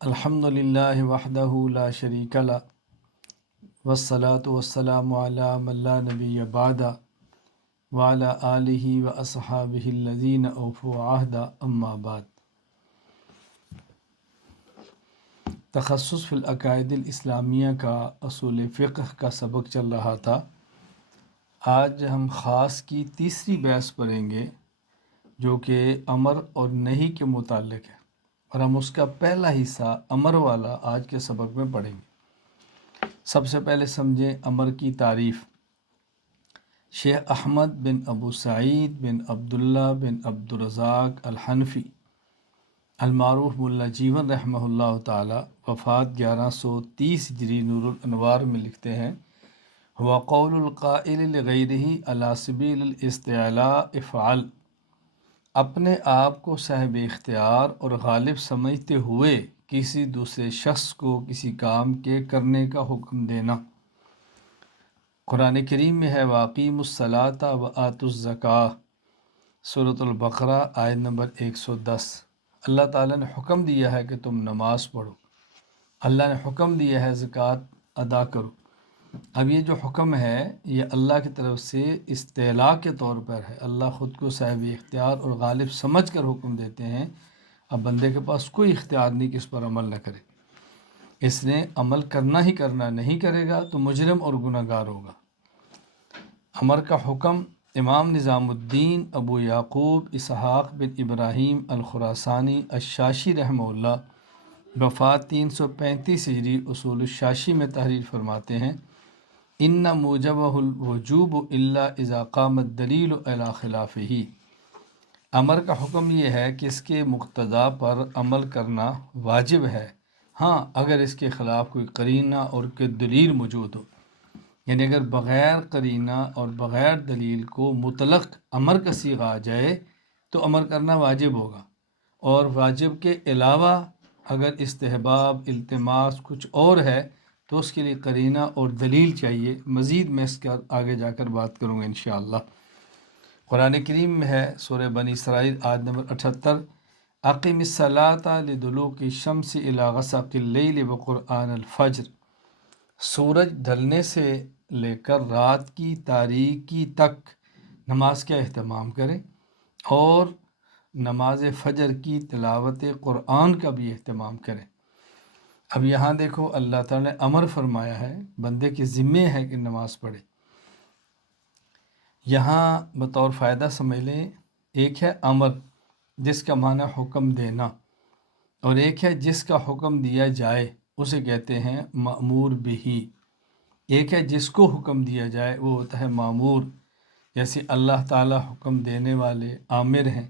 الحمدللہ وحدہ لا شریک لہ والصلاة والسلام علی من لا نبی بعدہ وعلی آلہ واصحابہ الذین اوفوا عہدہ اما بعد۔ تخصص فی العقائد الاسلامیہ کا اصول فقہ کا سبق چل رہا تھا۔ آج ہم خاص کی تیسری بحث پڑھیں گے جو کہ امر اور نہی کے متعلق ہے، اور ہم اس کا پہلا حصہ امر والا آج کے سبق میں پڑھیں گے۔ سب سے پہلے سمجھیں امر کی تعریف۔ شیخ احمد بن ابو سعید بن عبداللہ بن عبدالرزاق الحنفی المعروف ملا جیون رحمہ اللہ تعالی، وفات 1130 ہجری، نور الانوار میں لکھتے ہیں: ہوا قول القائل لغیرہ علی سبیل الاستعلاء افعل، اپنے آپ کو صاحب اختیار اور غالب سمجھتے ہوئے کسی دوسرے شخص کو کسی کام کے کرنے کا حکم دینا۔ قرآن کریم میں ہے وَأَقِیمُوا الصَّلَاةَ وَآتُوا الزَّکَاۃَ، سورۃ البقرہ آیت نمبر 110۔ اللہ تعالیٰ نے حکم دیا ہے کہ تم نماز پڑھو، اللہ نے حکم دیا ہے زکوٰۃ ادا کرو۔ اب یہ جو حکم ہے یہ اللہ کی طرف سے استعلاء کے طور پر ہے، اللہ خود کو صاحب اختیار اور غالب سمجھ کر حکم دیتے ہیں۔ اب بندے کے پاس کوئی اختیار نہیں کہ اس پر عمل نہ کرے، اس نے عمل کرنا ہی کرنا، نہیں کرے گا تو مجرم اور گناہ گار ہوگا۔ امر کا حکم امام نظام الدین ابو یعقوب اسحاق بن ابراہیم الخراسانی الشاشی رحمہ اللہ، وفات 335 ہجری، اصول الشاشی میں تحریر فرماتے ہیں: ان موجبہ الوجوب الا اذا قام الدلیل علی خلافہ، امر کا حکم یہ ہے کہ اس کے مقتضا پر عمل کرنا واجب ہے، ہاں اگر اس کے خلاف کوئی قرینہ اور کوئی دلیل موجود ہو، یعنی اگر بغیر قرینہ اور بغیر دلیل کو مطلق امر کا صیغہ آ جائے تو امر کرنا واجب ہوگا، اور واجب کے علاوہ اگر استحباب، التماس کچھ اور ہے تو اس کے لیے قرینہ اور دلیل چاہیے۔ مزید میں اس کا آگے جا کر بات کروں گا انشاءاللہ۔ قرآن کریم میں ہے سورہ بنی اسرائیل آیت نمبر 78: اقم الصلاۃ لدلوک الشمس الی غسق اللیل وقرآن الفجر، سورج ڈھلنے سے لے کر رات کی تاریکی تک نماز کا اہتمام کریں، اور نماز فجر کی تلاوت قرآن کا بھی اہتمام کریں۔ اب یہاں دیکھو اللہ تعالیٰ نے امر فرمایا ہے، بندے کے ذمے ہے کہ نماز پڑھے۔ یہاں بطور فائدہ سمجھ لیں، ایک ہے امر جس کا معنی حکم دینا، اور ایک ہے جس کا حکم دیا جائے اسے کہتے ہیں مأمور بہی۔ ایک ہے جس کو حکم دیا جائے وہ ہوتا ہے مأمور، جیسے اللہ تعالیٰ حکم دینے والے آمر ہیں،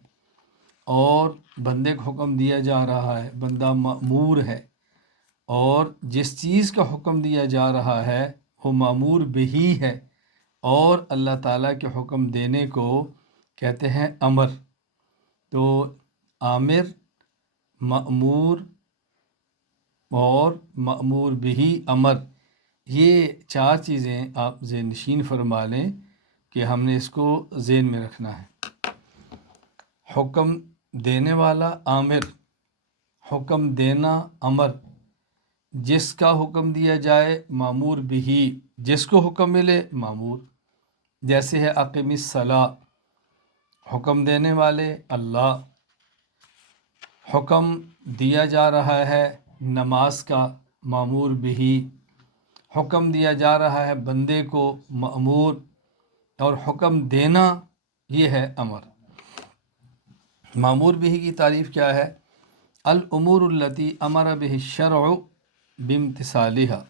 اور بندے کو حکم دیا جا رہا ہے، بندہ مأمور ہے، اور جس چیز کا حکم دیا جا رہا ہے وہ مأمور بہی ہے، اور اللہ تعالیٰ کے حکم دینے کو کہتے ہیں امر۔ تو آمر، مأمور اور مأمور بہی، امر، یہ چار چیزیں آپ ذہن نشین فرما لیں کہ ہم نے اس کو ذہن میں رکھنا ہے۔ حکم دینے والا آمر، حکم دینا امر، جس کا حکم دیا جائے مأمور بہی، جس کو حکم ملے مأمور۔ جیسے ہے اقیم الصلاۃ، حکم دینے والے اللہ، حکم دیا جا رہا ہے نماز کا، مأمور بہی، حکم دیا جا رہا ہے بندے کو، مأمور، اور حکم دینا یہ ہے امر۔ مأمور بہی کی تعریف کیا ہے؟ الامور التی امر بہ الشرع بامتثالها،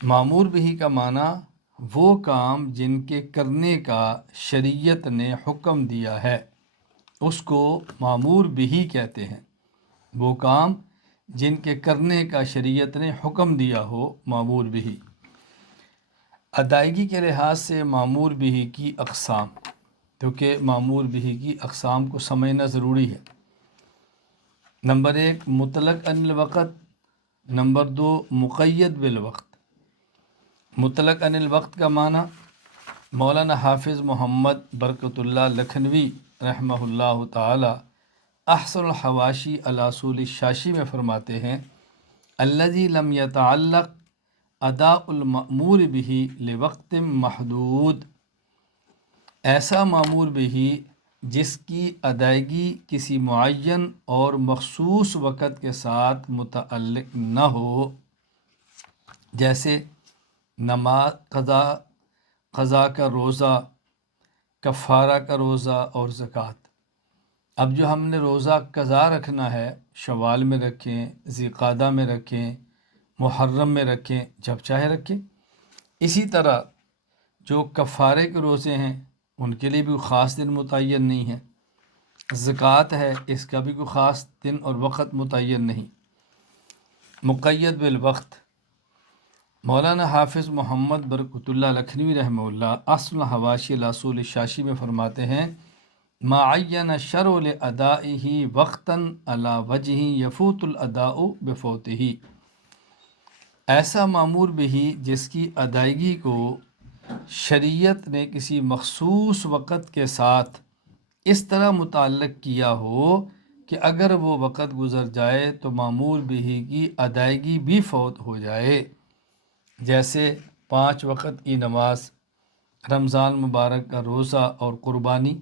مأمور بہی کا معنی وہ کام جن کے کرنے کا شریعت نے حکم دیا ہے، اس کو مأمور بہی کہتے ہیں۔ وہ کام جن کے کرنے کا شریعت نے حکم دیا ہو، مأمور بہی۔ ادائیگی کے لحاظ سے مأمور بہی کی اقسام، کیونکہ مأمور بہی کی اقسام کو سمجھنا ضروری ہے۔ نمبر 1 مطلق عن الوقت، نمبر 2 مقید بالوقت۔ مطلق عن الوقت کا معنی مولانا حافظ محمد برکت اللہ لکھنوی رحمہ اللہ تعالی احسن الحواشی الاصول الشاشی میں فرماتے ہیں الذی لم یتعلق اداء المأمور به لوقت محدود، ایسا معمور بھی جس کی ادائیگی کسی معین اور مخصوص وقت کے ساتھ متعلق نہ ہو، جیسے نماز، قضا کا روزہ، کفارہ کا روزہ اور زکوٰۃ۔ اب جو ہم نے روزہ قضا رکھنا ہے، شوال میں رکھیں، ذی میں رکھیں، محرم میں رکھیں، جب چاہے رکھیں۔ اسی طرح جو کفارے کے روزے ہیں ان کے لیے بھی خاص دن متعین نہیں ہے، زکوٰۃ ہے اس کا بھی کوئی خاص دن اور وقت متعین نہیں۔ مقید بالوقت، مولانا حافظ محمد برکت اللہ لکھنوی رحمہ اللہ اصل حواشی الاصول الشاشی میں فرماتے ہیں ما عین الشرع لادائہ وقتا علی وجہ یفوت الاداء بفوتہ، ایسا معمور بھی جس کی ادائیگی کو شریعت نے کسی مخصوص وقت کے ساتھ اس طرح متعلق کیا ہو کہ اگر وہ وقت گزر جائے تو معمور بھی کی ادائیگی بھی فوت ہو جائے، جیسے 5 وقت کی نماز، رمضان مبارک کا روزہ اور قربانی۔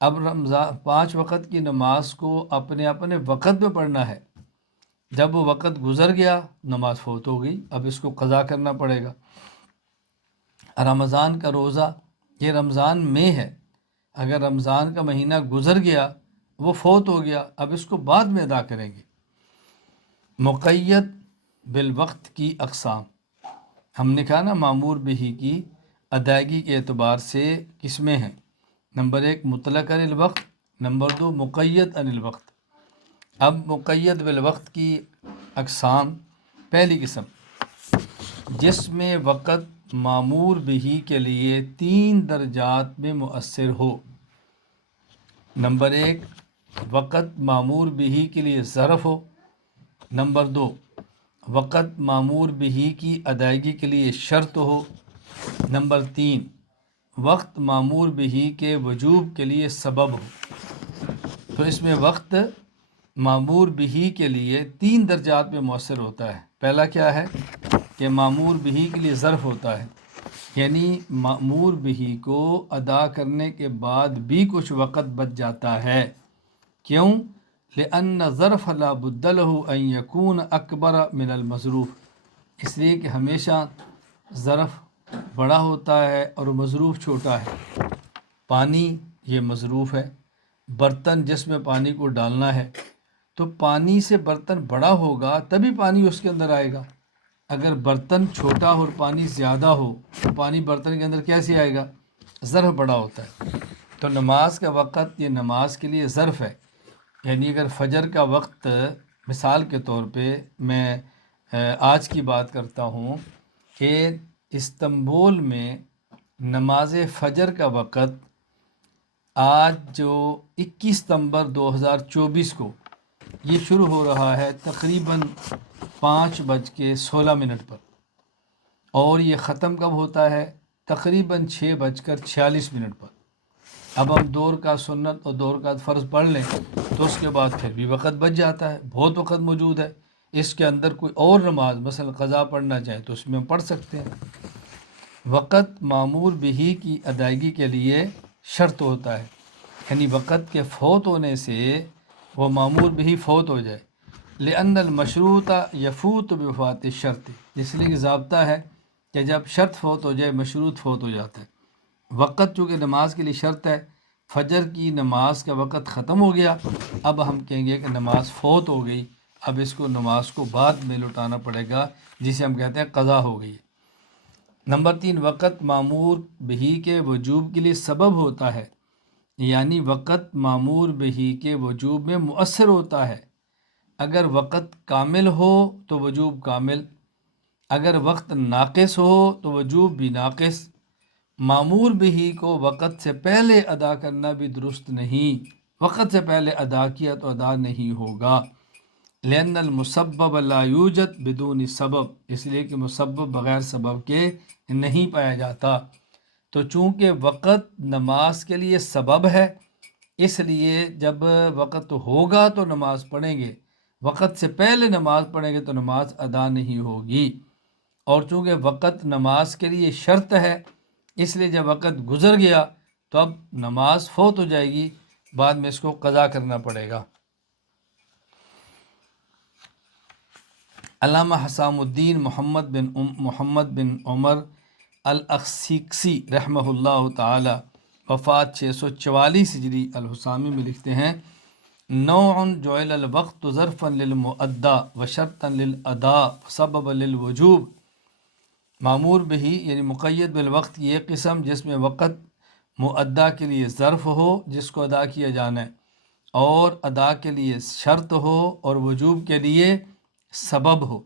اب رمضان 5 وقت کی نماز کو اپنے اپنے وقت میں پڑھنا ہے، جب وہ وقت گزر گیا نماز فوت ہو گئی، اب اس کو قضا کرنا پڑے گا۔ رمضان کا روزہ یہ رمضان میں ہے، اگر رمضان کا مہینہ گزر گیا وہ فوت ہو گیا، اب اس کو بعد میں ادا کریں گے۔ مقید بالوقت کی اقسام، ہم نے کہا نا معمور بھی کی ادائیگی کے اعتبار سے قسمیں ہیں، نمبر 1 مطلق عن الوقت، نمبر 2 مقید عن الوقت۔ اب مقید بالوقت کی اقسام، پہلی قسم جس میں وقت معمور بھی کے لیے 3 درجات میں مؤثر ہو۔ نمبر 1 وقت معمور بھی کے لیے ظرف ہو، نمبر 2 وقت معمور بھی کی ادائیگی کے لیے شرط ہو، نمبر 3 وقت معمور بھی کے وجوب کے لیے سبب ہو۔ تو اس میں وقت معمور بھی کے لیے 3 درجات میں مؤثر ہوتا ہے۔ پہلا کیا ہے کہ معمور بھی کے لیے ظرف ہوتا ہے، یعنی معمور بھی کو ادا کرنے کے بعد بھی کچھ وقت بچ جاتا ہے۔ کیوں؟ لأن ظرف لا بد له ان يكون اکبر من المظروف، اس لیے کہ ہمیشہ ظرف بڑا ہوتا ہے اور مظروف چھوٹا ہے۔ پانی یہ مظروف ہے، برتن جس میں پانی کو ڈالنا ہے، تو پانی سے برتن بڑا ہوگا تبھی پانی اس کے اندر آئے گا۔ اگر برتن چھوٹا اور پانی زیادہ ہو تو پانی برتن کے اندر کیسے آئے گا؟ ظرف بڑا ہوتا ہے۔ تو نماز کا وقت یہ نماز کے لیے ظرف ہے، یعنی اگر فجر کا وقت، مثال کے طور پہ میں آج کی بات کرتا ہوں کہ استنبول میں نماز فجر کا وقت آج جو 21 ستمبر 2024 کو یہ شروع ہو رہا ہے تقریباً 5:16 پر، اور یہ ختم کب ہوتا ہے؟ تقریباً 6:46 پر۔ اب ہم 2 رکعت سنت اور 2 رکعت فرض پڑھ لیں تو اس کے بعد پھر بھی وقت بچ جاتا ہے، بہت وقت موجود ہے۔ اس کے اندر کوئی اور نماز مثلا قضا پڑھنا چاہے تو اس میں ہم پڑھ سکتے ہیں۔ وقت معمور بھی کی ادائیگی کے لیے شرط ہوتا ہے، یعنی وقت کے فوت ہونے سے وہ معمور بھی فوت ہو جائے۔ لأن المشروط یفوت بوفات الشرط، اس لیے کہ ضابطہ ہے کہ جب شرط فوت ہو جائے مشروط فوت ہو جاتا ہے۔ وقت چونکہ نماز کے لیے شرط ہے، فجر کی نماز کا وقت ختم ہو گیا، اب ہم کہیں گے کہ نماز فوت ہو گئی، اب اس کو نماز کو بعد میں لوٹانا پڑے گا، جسے ہم کہتے ہیں قضا ہو گئی۔ نمبر 3 وقت معمور بھی کے وجوب کے لیے سبب ہوتا ہے، یعنی وقت معمور بھی کے وجوب میں مؤثر ہوتا ہے۔ اگر وقت کامل ہو تو وجوب کامل، اگر وقت ناقص ہو تو وجوب بھی ناقص۔ معمور بھی کو وقت سے پہلے ادا کرنا بھی درست نہیں، وقت سے پہلے ادا کیا تو ادا نہیں ہوگا۔ لأن المسبب لا یوجد بدون سبب، اس لیے کہ مسبب بغیر سبب کے نہیں پایا جاتا۔ تو چونکہ وقت نماز کے لیے سبب ہے، اس لیے جب وقت ہوگا تو نماز پڑھیں گے، وقت سے پہلے نماز پڑھیں گے تو نماز ادا نہیں ہوگی۔ اور چونکہ وقت نماز کے لیے شرط ہے، اس لیے جب وقت گزر گیا تو اب نماز فوت ہو جائے گی، بعد میں اس کو قضا کرنا پڑے گا۔ علامہ حسام الدین محمد بن عمر الاخسیقسی رحمہ اللہ تعالی وفات 644 ہجری الحسامی میں لکھتے ہیں: نوع جعل الوقت ظرفا للمؤدى وشرطا للاداء سبب للوجوب۔ معمور بہی یعنی مقید بالوقت کی ایک قسم جس میں وقت مؤدّا کے لیے ظرف ہو جس کو ادا کیا جانا ہے، اور ادا کے لیے شرط ہو اور وجوب کے لیے سبب ہو۔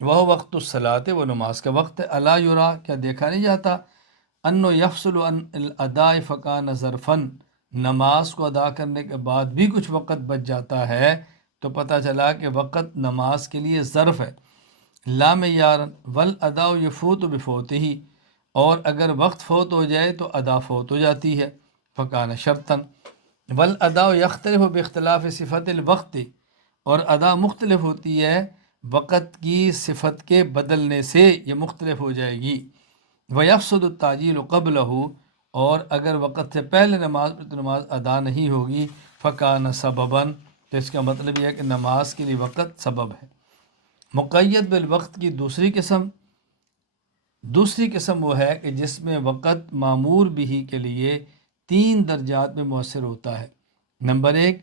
وہ وقت الصلاۃ، وہ نماز کا وقت ہے۔ الا یرا، کیا دیکھا نہیں جاتا، انو یفصل عن الاداء فکان ظرفن، نماز کو ادا کرنے کے بعد بھی کچھ وقت بچ جاتا ہے تو پتہ چلا کہ وقت نماز کے لیے ظرف ہے۔ لا معیار والادا یفوت بفوتہ، اور اگر وقت فوت ہو جائے تو ادا فوت ہو جاتی ہے، فکان شرطن۔ والادا یختلف باختلاف صفت الوقت، اور ادا مختلف ہوتی ہے وقت کی صفت کے بدلنے سے، یہ مختلف ہو جائے گی۔ وَيَفْسُدُ التَّعْجِيلُ قَبْلَهُ، اور اگر وقت سے پہلے نماز پڑھی تو نماز ادا نہیں ہوگی، فَكَانَ سَبَبًا، تو اس کا مطلب یہ ہے کہ نماز کے لیے وقت سبب ہے۔ مقید بالوقت کی دوسری قسم وہ ہے کہ جس میں وقت معمور بہ کے لیے 3 درجات میں مؤثر ہوتا ہے۔ نمبر 1،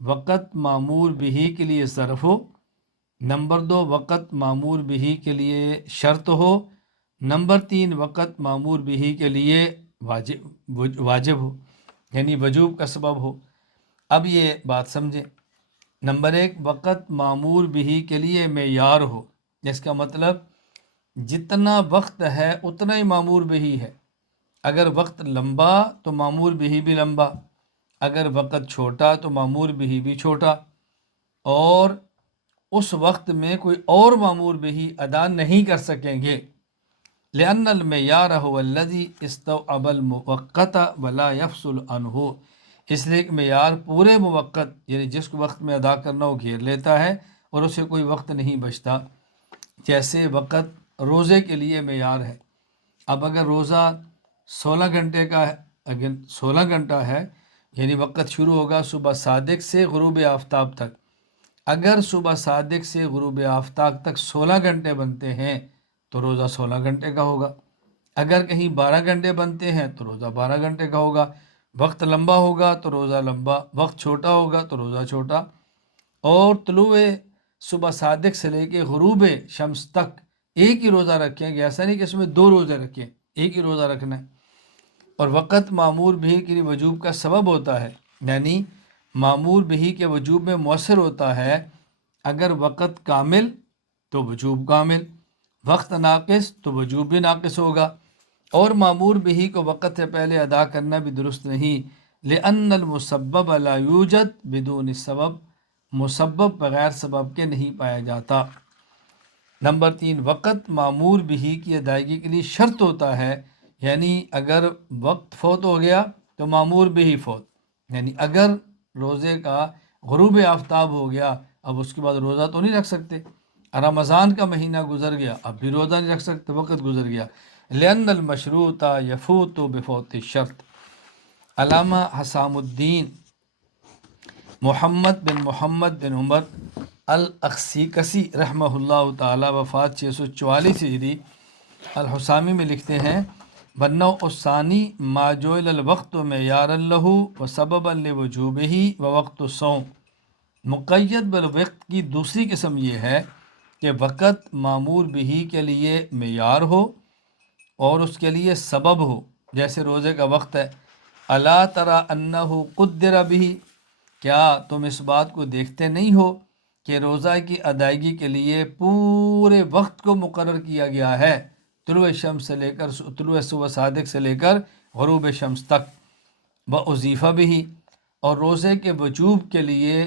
وقت معمور بہ کے لیے ظرف ہو۔ نمبر 2، وقت معمور بہ کے لیے شرط ہو۔ نمبر 3، وقت معمور بہ کے لیے واجب ہو، یعنی وجوب کا سبب ہو۔ اب یہ بات سمجھیں، نمبر 1، وقت معمور بہ کے لیے معیار ہو، جس کا مطلب جتنا وقت ہے اتنا ہی معمور بہ ہے۔ اگر وقت لمبا تو معمور بہ بھی لمبا، اگر وقت چھوٹا تو معمور بہ بھی چھوٹا، اور اس وقت میں کوئی اور معمور بہ ادا نہیں کر سکیں گے۔ لأن المعیار هو الذی استوعب الموقت ولا یفصل عنہ، اس لیے کہ معیار پورے موقت یعنی جس کو وقت میں ادا کرنا وہ گھیر لیتا ہے اور اسے کوئی وقت نہیں بچتا۔ جیسے وقت روزے کے لیے معیار ہے، اب اگر روزہ 16 گھنٹے کا ہے، اگر 16 گھنٹہ ہے یعنی وقت شروع ہوگا صبح صادق سے غروب آفتاب تک، اگر صبح صادق سے غروب آفتاب تک 16 گھنٹے بنتے ہیں تو روزہ 16 گھنٹے کا ہوگا۔ اگر کہیں 12 گھنٹے بنتے ہیں تو روزہ 12 گھنٹے کا ہوگا۔ وقت لمبا ہوگا تو روزہ لمبا، وقت چھوٹا ہوگا تو روزہ چھوٹا۔ اور طلوع صبح صادق سے لے کے غروب شمس تک ایک ہی روزہ رکھیں گے، ایسا نہیں کہ اس میں 2 روزے رکھیں، ایک ہی روزہ رکھنا ہے۔ اور وقت معمور بہ کے لیے وجوب کا سبب ہوتا ہے، یعنی معمور بہ کے وجوب میں مؤثر ہوتا ہے۔ اگر وقت کامل تو وجوب کامل، وقت ناقص تو وجوب بھی ناقص ہوگا۔ اور معمور بہ کو وقت سے پہلے ادا کرنا بھی درست نہیں، لأن المسبب لا یوجد بدون السبب، مسبب بغیر سبب کے نہیں پایا جاتا۔ نمبر 3، وقت معمور بہ کی ادائیگی کے لیے شرط ہوتا ہے، یعنی اگر وقت فوت ہو گیا تو معمور بہ فوت، یعنی اگر روزے کا غروب آفتاب ہو گیا اب اس کے بعد روزہ تو نہیں رکھ سکتے، رمضان کا مہینہ گزر گیا اب بھی روزہ نہیں رکھ سکتے، وقت گزر گیا۔ لأن المشروط یفوت بفوت الشرط۔ علامہ حسام الدین محمد بن عمر الاخسیقسی رحمہ اللہ تعالی وفات 644 ہجری الحسامی میں لکھتے ہیں: بنو الثانی ما جعل الوقت معیارا لہ وسببا لوجوبہ ووقت الصوم۔ مقید بالوقت کی دوسری قسم یہ ہے کہ وقت معمور بہ کے لیے معیار ہو اور اس کے لیے سبب ہو، جیسے روزے کا وقت ہے۔ الا تری انہ قدر بہ، کیا تم اس بات کو دیکھتے نہیں ہو کہ روزہ کی ادائیگی کے لیے پورے وقت کو مقرر کیا گیا ہے، طلوع شمس سے لے کر طلوع صبح صادق سے لے کر غروب شمس تک۔ وأضیف بہ، اور روزے کے وجوب کے لیے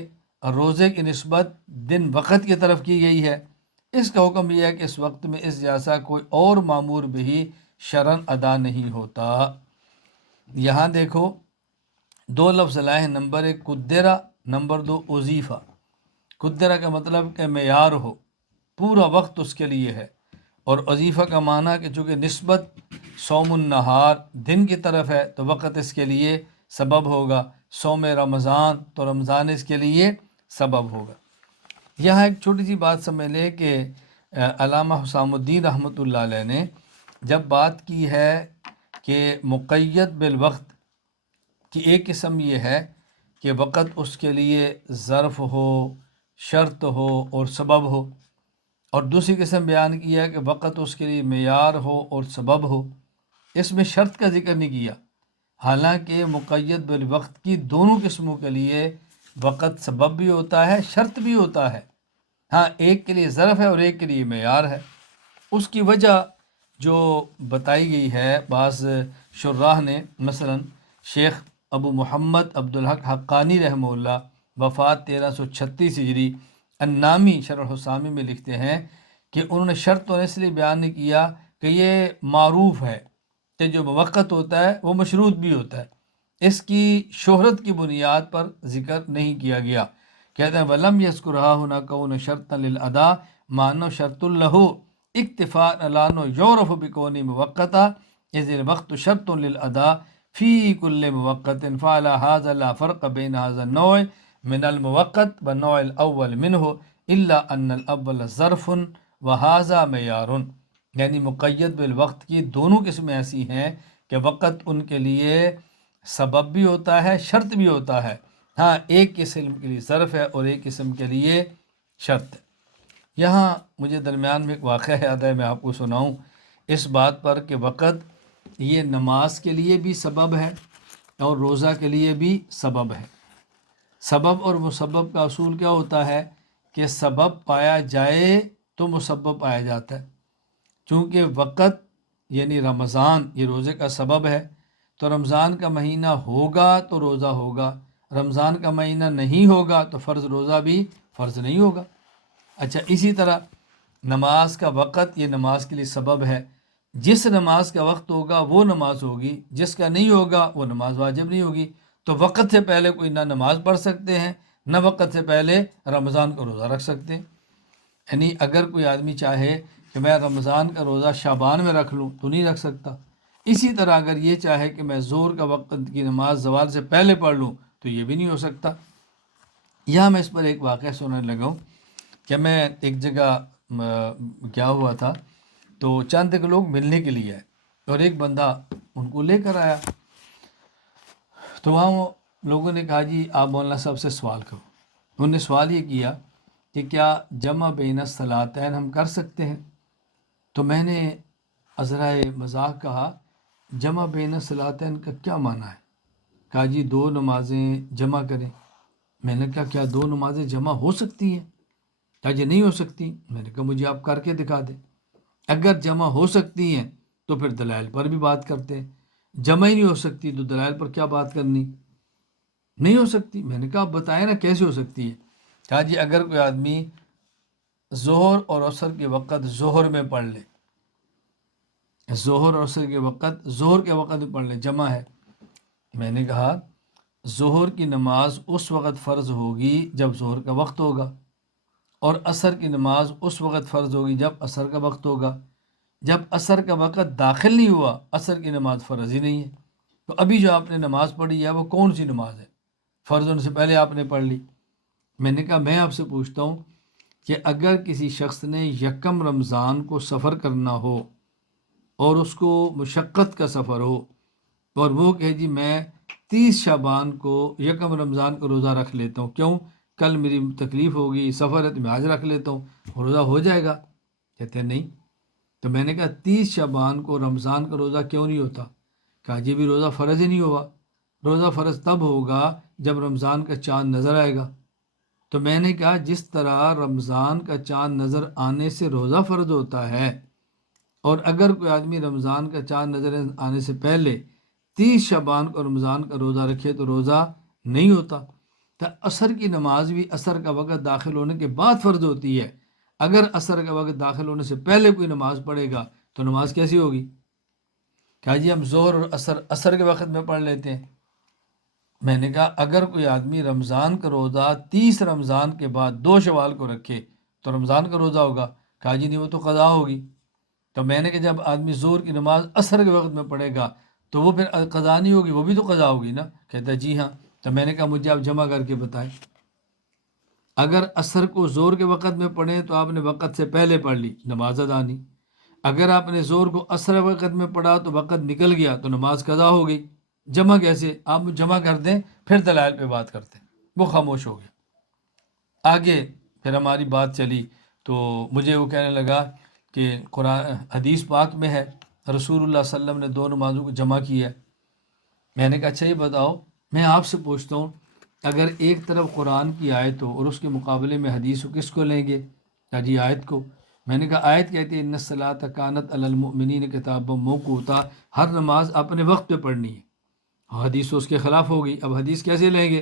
روزے کی نسبت دن وقت کی طرف کی گئی ہے۔ اس کا حکم یہ ہے کہ اس وقت میں اس جیسا کوئی اور معمور بہ شرعاً ادا نہیں ہوتا۔ یہاں دیکھو دو لفظ لائے ہیں، نمبر ایک قدرہ، نمبر دو وظیفہ۔ قدرہ کا مطلب کہ معیار ہو، پورا وقت اس کے لیے ہے، اور وظیفہ کا معنی کہ چونکہ نسبت صوم النہار دن کی طرف ہے تو وقت اس کے لیے سبب ہوگا، صوم رمضان تو رمضان اس کے لیے سبب ہوگا۔ یہاں ایک چھوٹی سی بات سمجھ لے کہ علامہ حسام الدین رحمۃ اللہ علیہ نے جب بات کی ہے کہ مقید بالوقت کی ایک قسم یہ ہے کہ وقت اس کے لیے ظرف ہو، شرط ہو اور سبب ہو، اور دوسری قسم بیان کیا ہے کہ وقت اس کے لیے معیار ہو اور سبب ہو۔ اس میں شرط کا ذکر نہیں کیا، حالانکہ مقید بالوقت کی دونوں قسموں کے لیے وقت سبب بھی ہوتا ہے، شرط بھی ہوتا ہے۔ ہاں، ایک کے لیے ظرف ہے اور ایک کے لیے معیار ہے۔ اس کی وجہ جو بتائی گئی ہے بعض شراح نے، مثلا شیخ ابو محمد عبدالحق حقانی رحمہ اللہ، وفات 1336 ہجری، النامی شرح الحسامی میں لکھتے ہیں کہ انہوں نے شرط تو اس لیے بیان نہیں کیا کہ یہ معروف ہے کہ جو وقت ہوتا ہے وہ مشروط بھی ہوتا ہے، اس کی شہرت کی بنیاد پر ذکر نہیں کیا گیا۔ کہتے ہیں وَلَمْ يَذْكُرْهَا هُنَا كَوْنُ شَرْطًا لِلْأَدَاءِ مَعْنَوْ شَرْطٌ لَهُ اكتفاء لانو يعرف بكونه مؤقتا إذ الوقت شرط للأداء في كل مؤقت، فعلى هذا لا فرق بين هذا النوع من المؤقت والنوع الأول منه إلا أن الأول ظرف وهذا معیار۔ یعنی مقید بالوقت کی دونوں قسمیں ایسی ہیں کہ وقت ان کے لیے سبب بھی ہوتا ہے، شرط بھی ہوتا ہے۔ ہاں، ایک قسم کے لیے ظرف ہے اور ایک قسم کے لیے شرط ہے۔ یہاں مجھے درمیان میں ایک واقعہ یاد ہے، میں آپ کو سناؤں اس بات پر کہ وقت یہ نماز کے لیے بھی سبب ہے اور روزہ کے لیے بھی سبب ہے۔ سبب اور مسبب کا اصول کیا ہوتا ہے کہ سبب پایا جائے تو مسبب پایا جاتا ہے۔ چونکہ وقت یعنی رمضان یہ روزے کا سبب ہے، تو رمضان کا مہینہ ہوگا تو روزہ ہوگا، رمضان کا مہینہ نہیں ہوگا تو فرض روزہ بھی فرض نہیں ہوگا۔ اچھا، اسی طرح نماز کا وقت یہ نماز کے لیے سبب ہے، جس نماز کا وقت ہوگا وہ نماز ہوگی، جس کا نہیں ہوگا وہ نماز واجب نہیں ہوگی۔ تو وقت سے پہلے کوئی نہ نماز پڑھ سکتے ہیں، نہ وقت سے پہلے رمضان کا روزہ رکھ سکتے ہیں۔ یعنی اگر کوئی آدمی چاہے کہ میں رمضان کا روزہ شعبان میں رکھ لوں تو نہیں رکھ سکتا۔ اسی طرح اگر یہ چاہے کہ میں ظہر کا وقت کی نماز زوال سے پہلے پڑھ لوں تو یہ بھی نہیں ہو سکتا۔ یہاں میں اس پر ایک واقعہ سننے لگا ہوں کہ میں ایک جگہ گیا ہوا تھا، تو چند ایک لوگ ملنے کے لیے آئے اور ایک بندہ ان کو لے کر آیا، تو وہاں وہ لوگوں نے کہا جی آپ مولانا صاحب سے سوال کرو۔ انہوں نے سوال یہ کیا کہ کیا جمع بین الصلاتین ہم کر سکتے ہیں؟ تو میں نے عذرائے مذاق کہا جمع بین الصلاتین کا کیا معنی ہے؟ کہا جی دو نمازیں جمع کریں۔ میں نے کہا کیا دو نمازیں جمع ہو سکتی ہیں؟ کہا جی نہیں ہو سکتی۔ میں نے کہا مجھے آپ کر کے دکھا دیں۔ اگر جمع ہو سکتی ہیں تو پھر دلائل پر بھی بات کرتے ہیں، جمع ہی نہیں ہو سکتی تو دلائل پر کیا بات کرنی؟ نہیں ہو سکتی۔ میں نے کہا آپ بتائیں نا کیسے ہو سکتی ہے؟ کہا جی اگر کوئی آدمی ظہر اور عصر کے وقت ظہر میں پڑھ لے، ظہر اور عصر کے وقت ظہر کے وقت میں پڑھ لے، جمع ہے۔ میں نے کہا ظہر کی نماز اس وقت فرض ہوگی جب ظہر کا وقت ہوگا، اور عصر کی نماز اس وقت فرض ہوگی جب عصر کا وقت ہوگا۔ جب عصر کا وقت داخل نہیں ہوا عصر کی نماز فرض ہی نہیں ہے۔ تو ابھی جو آپ نے نماز پڑھی ہے وہ کون سی نماز ہے؟ فرض ہونے سے پہلے آپ نے پڑھ لی۔ میں نے کہا میں آپ سے پوچھتا ہوں کہ اگر کسی شخص نے یکم رمضان کو سفر کرنا ہو اور اس کو مشقت کا سفر ہو، اور وہ کہے جی میں 30 شعبان کو یکم رمضان کو روزہ رکھ لیتا ہوں، کیوں؟ کل میری تکلیف ہوگی، سفر ہے تو میں آج رکھ لیتا ہوں، روزہ ہو جائے گا؟ کہتے ہیں نہیں۔ تو میں نے کہا 30 شعبان کو رمضان کا روزہ کیوں نہیں ہوتا؟ کہا جی بھی روزہ فرض ہی نہیں ہوا۔ روزہ فرض تب ہوگا جب رمضان کا چاند نظر آئے گا۔ تو میں نے کہا جس طرح رمضان کا چاند نظر آنے سے روزہ فرض ہوتا ہے، اور اگر کوئی آدمی رمضان کا چاند نظر آنے سے پہلے 30 شعبان کو رمضان کا روزہ رکھے تو روزہ نہیں ہوتا۔ تو عصر کی نماز بھی عصر کا وقت داخل ہونے کے بعد فرض ہوتی ہے۔ اگر عصر کا وقت داخل ہونے سے پہلے کوئی نماز پڑھے گا تو نماز کیسی ہوگی؟ کہا جی ہم ظہر اور عصر کے وقت میں پڑھ لیتے ہیں۔ میں نے کہا اگر کوئی آدمی رمضان کا روزہ 30 رمضان کے بعد 2 شوال کو رکھے تو رمضان کا روزہ ہوگا؟ کہا جی نہیں، وہ تو قضا ہوگی۔ تو میں نے کہا جب آدمی ظہر کی نماز عصر کے وقت میں پڑھے گا تو وہ پھر قضا نہیں ہوگی، وہ بھی تو قضا ہوگی نا؟ کہتا ہے جی ہاں۔ تو میں نے کہا مجھے آپ جمع کر کے بتائیں، اگر عصر کو ظہر کے وقت میں پڑھیں تو آپ نے وقت سے پہلے پڑھ لی، نماز ادا نہیں۔ اگر آپ نے ظہر کو عصر وقت میں پڑھا تو وقت نکل گیا تو نماز قضا ہو گئی۔ جمع کیسے؟ آپ جمع کر دیں پھر دلائل پہ بات کرتے ہیں۔ وہ خاموش ہو گیا۔ آگے پھر ہماری بات چلی تو مجھے وہ کہنے لگا کہ قرآن حدیث پاک میں ہے رسول اللہ صلی اللہ علیہ وسلم نے 2 نمازوں کو جمع کیا ہے۔ میں نے کہا اچھا یہ بتاؤ، میں آپ سے پوچھتا ہوں اگر ایک طرف قرآن کی آیت ہو اور اس کے مقابلے میں حدیث ہو، کس کو لیں گے؟ کہا جی آیت کو۔ میں نے کہا آیت کہتی ہے ان الصلاۃ کانت علی المؤمنین کتابا موقوتا، ہر نماز اپنے وقت پہ پڑھنی ہے۔ حدیث تو اس کے خلاف ہو گئی، اب حدیث کیسے لیں گے؟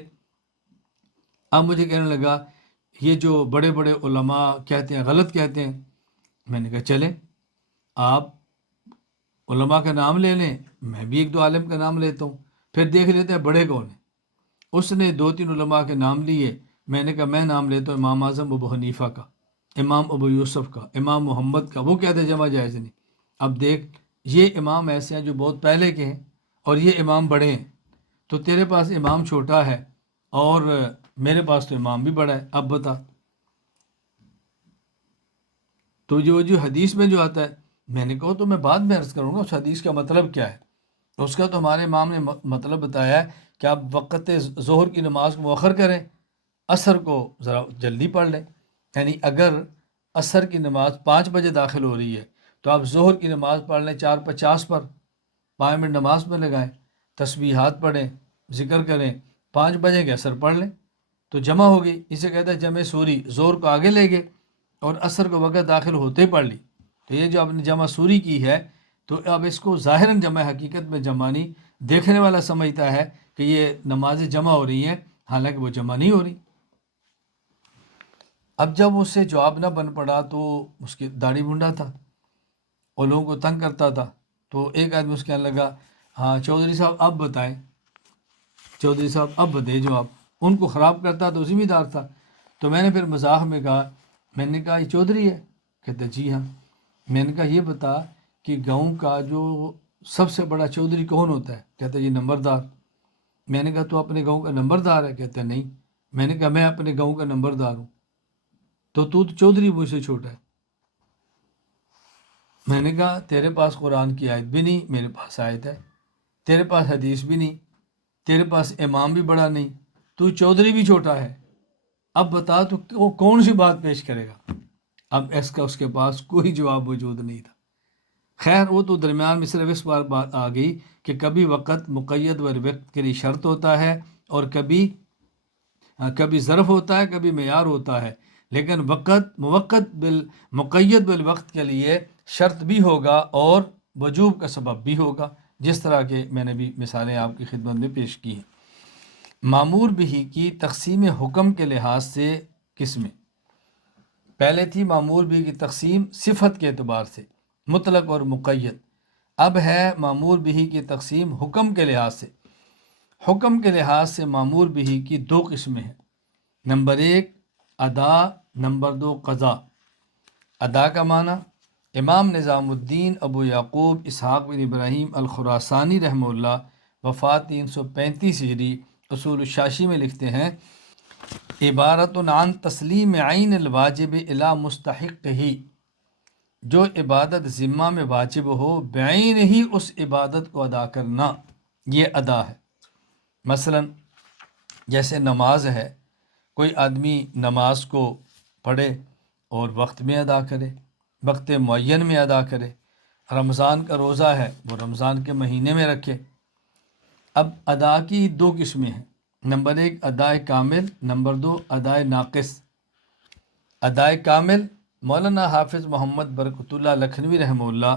اب مجھے کہنے لگا یہ جو بڑے بڑے علماء کہتے ہیں غلط کہتے ہیں۔ میں نے کہا چلیں آپ علماء کا نام لے لیں، میں بھی 1-2 عالم کا نام لیتا ہوں، پھر دیکھ لیتے ہیں بڑے کون ہیں۔ اس نے 2-3 علماء کے نام لیے۔ میں نے کہا میں نام لیتا ہوں امام اعظم ابو حنیفہ کا، امام ابو یوسف کا، امام محمد کا۔ وہ کہتے ہیں جمع جائز نہیں۔ اب دیکھ یہ امام ایسے ہیں جو بہت پہلے کے ہیں اور یہ امام بڑے ہیں، تو تیرے پاس امام چھوٹا ہے اور میرے پاس تو امام بھی بڑا ہے، اب بتا۔ تو جو حدیث میں جو آتا ہے، میں نے کہا تو میں بعد میں عرض کروں گا اس حدیث کا مطلب کیا ہے۔ اس کا تو ہمارے امام نے مطلب بتایا ہے کہ آپ وقت ظہر کی نماز کو مؤخر کریں، عصر کو ذرا جلدی پڑھ لیں۔ یعنی اگر عصر کی نماز 5 بجے داخل ہو رہی ہے تو آپ ظہر کی نماز پڑھ لیں 4:50 پر، 5 منٹ نماز میں لگائیں، تسبیحات پڑھیں، ذکر کریں، 5 بجے کے عصر پڑھ لیں تو جمع ہو گئی۔ اسے کہتا ہے جمع سوری، ظہر کو آگے لے گئے اور عصر کو وقت داخل ہوتے ہی پڑھ لی۔ تو یہ جو آپ نے جمع سوری کی ہے تو اب اس کو ظاہراً جمع، حقیقت میں جمع نہیں۔ دیکھنے والا سمجھتا ہے کہ یہ نمازیں جمع ہو رہی ہیں، حالانکہ وہ جمع نہیں ہو رہی۔ اب جب اس سے جواب نہ بن پڑا تو اس کی داڑھی منڈا تھا اور لوگوں کو تنگ کرتا تھا، تو ایک آدمی اس کہنے لگا ہاں چودھری صاحب اب بتائیں، چودھری صاحب اب بتائیں جو آپ ان کو خراب کرتا تو ذمہ دار تھا۔ تو میں نے پھر مزاح میں کہا، میں نے کہا یہ چودھری ہے؟ کہتا جی ہاں۔ میں نے کہا یہ بتا کہ گاؤں کا جو سب سے بڑا چودھری کون ہوتا ہے؟ کہتا یہ نمبردار۔ میں نے کہا تو اپنے گاؤں کا نمبردار ہے؟ کہتا نہیں۔ میں نے کہا میں اپنے گاؤں کا نمبردار ہوں، تو چودھری مجھ سے چھوٹا ہے۔ میں نے کہا تیرے پاس قرآن کی آیت بھی نہیں، میرے پاس آیت ہے، تیرے پاس حدیث بھی نہیں، تیرے پاس امام بھی بڑا نہیں، تو چودھری بھی چھوٹا ہے، اب بتا تو وہ کون سی بات پیش کرے گا؟ اب اس کے پاس کوئی جواب موجود نہیں تھا۔ خیر وہ تو درمیان میں صرف اس بار بات آ گئی کہ کبھی وقت مقید و وقت کے لیے شرط ہوتا ہے اور کبھی ظرف ہوتا ہے، کبھی معیار ہوتا ہے، لیکن وقت مقید بالوقت کے لیے شرط بھی ہوگا اور وجوب کا سبب بھی ہوگا، جس طرح کہ میں نے بھی مثالیں آپ کی خدمت میں پیش کی ہیں۔ معمور بہ کی تقسیم حکم کے لحاظ سے قسمیں، پہلے تھی معمور بہ کی تقسیم صفت کے اعتبار سے مطلق اور مقید، اب ہے معمور بہ کی تقسیم حکم کے لحاظ سے۔ حکم کے لحاظ سے معمور بہ کی 2 قسمیں ہیں، نمبر 1 ادا، نمبر 2 قضا۔ ادا کا معنی امام نظام الدین ابو یعقوب اسحاق بن ابراہیم الخراسانی رحمہ اللہ وفات 335 ہجری اصول الشاشی میں لکھتے ہیں عبارت عن تسلیم عین الواجب الی مستحق ہی، جو عبادت ذمہ میں واجب ہو بعین ہی اس عبادت کو ادا کرنا، یہ ادا ہے۔ مثلا جیسے نماز ہے، کوئی آدمی نماز کو پڑھے اور وقت میں ادا کرے، وقت معین میں ادا کرے۔ رمضان کا روزہ ہے، وہ رمضان کے مہینے میں رکھے۔ اب ادا کی 2 قسمیں ہیں، نمبر 1 ادائے کامل، نمبر 2 ادائے ناقص۔ ادائے کامل مولانا حافظ محمد برکت اللہ لکھنوی رحمہ اللہ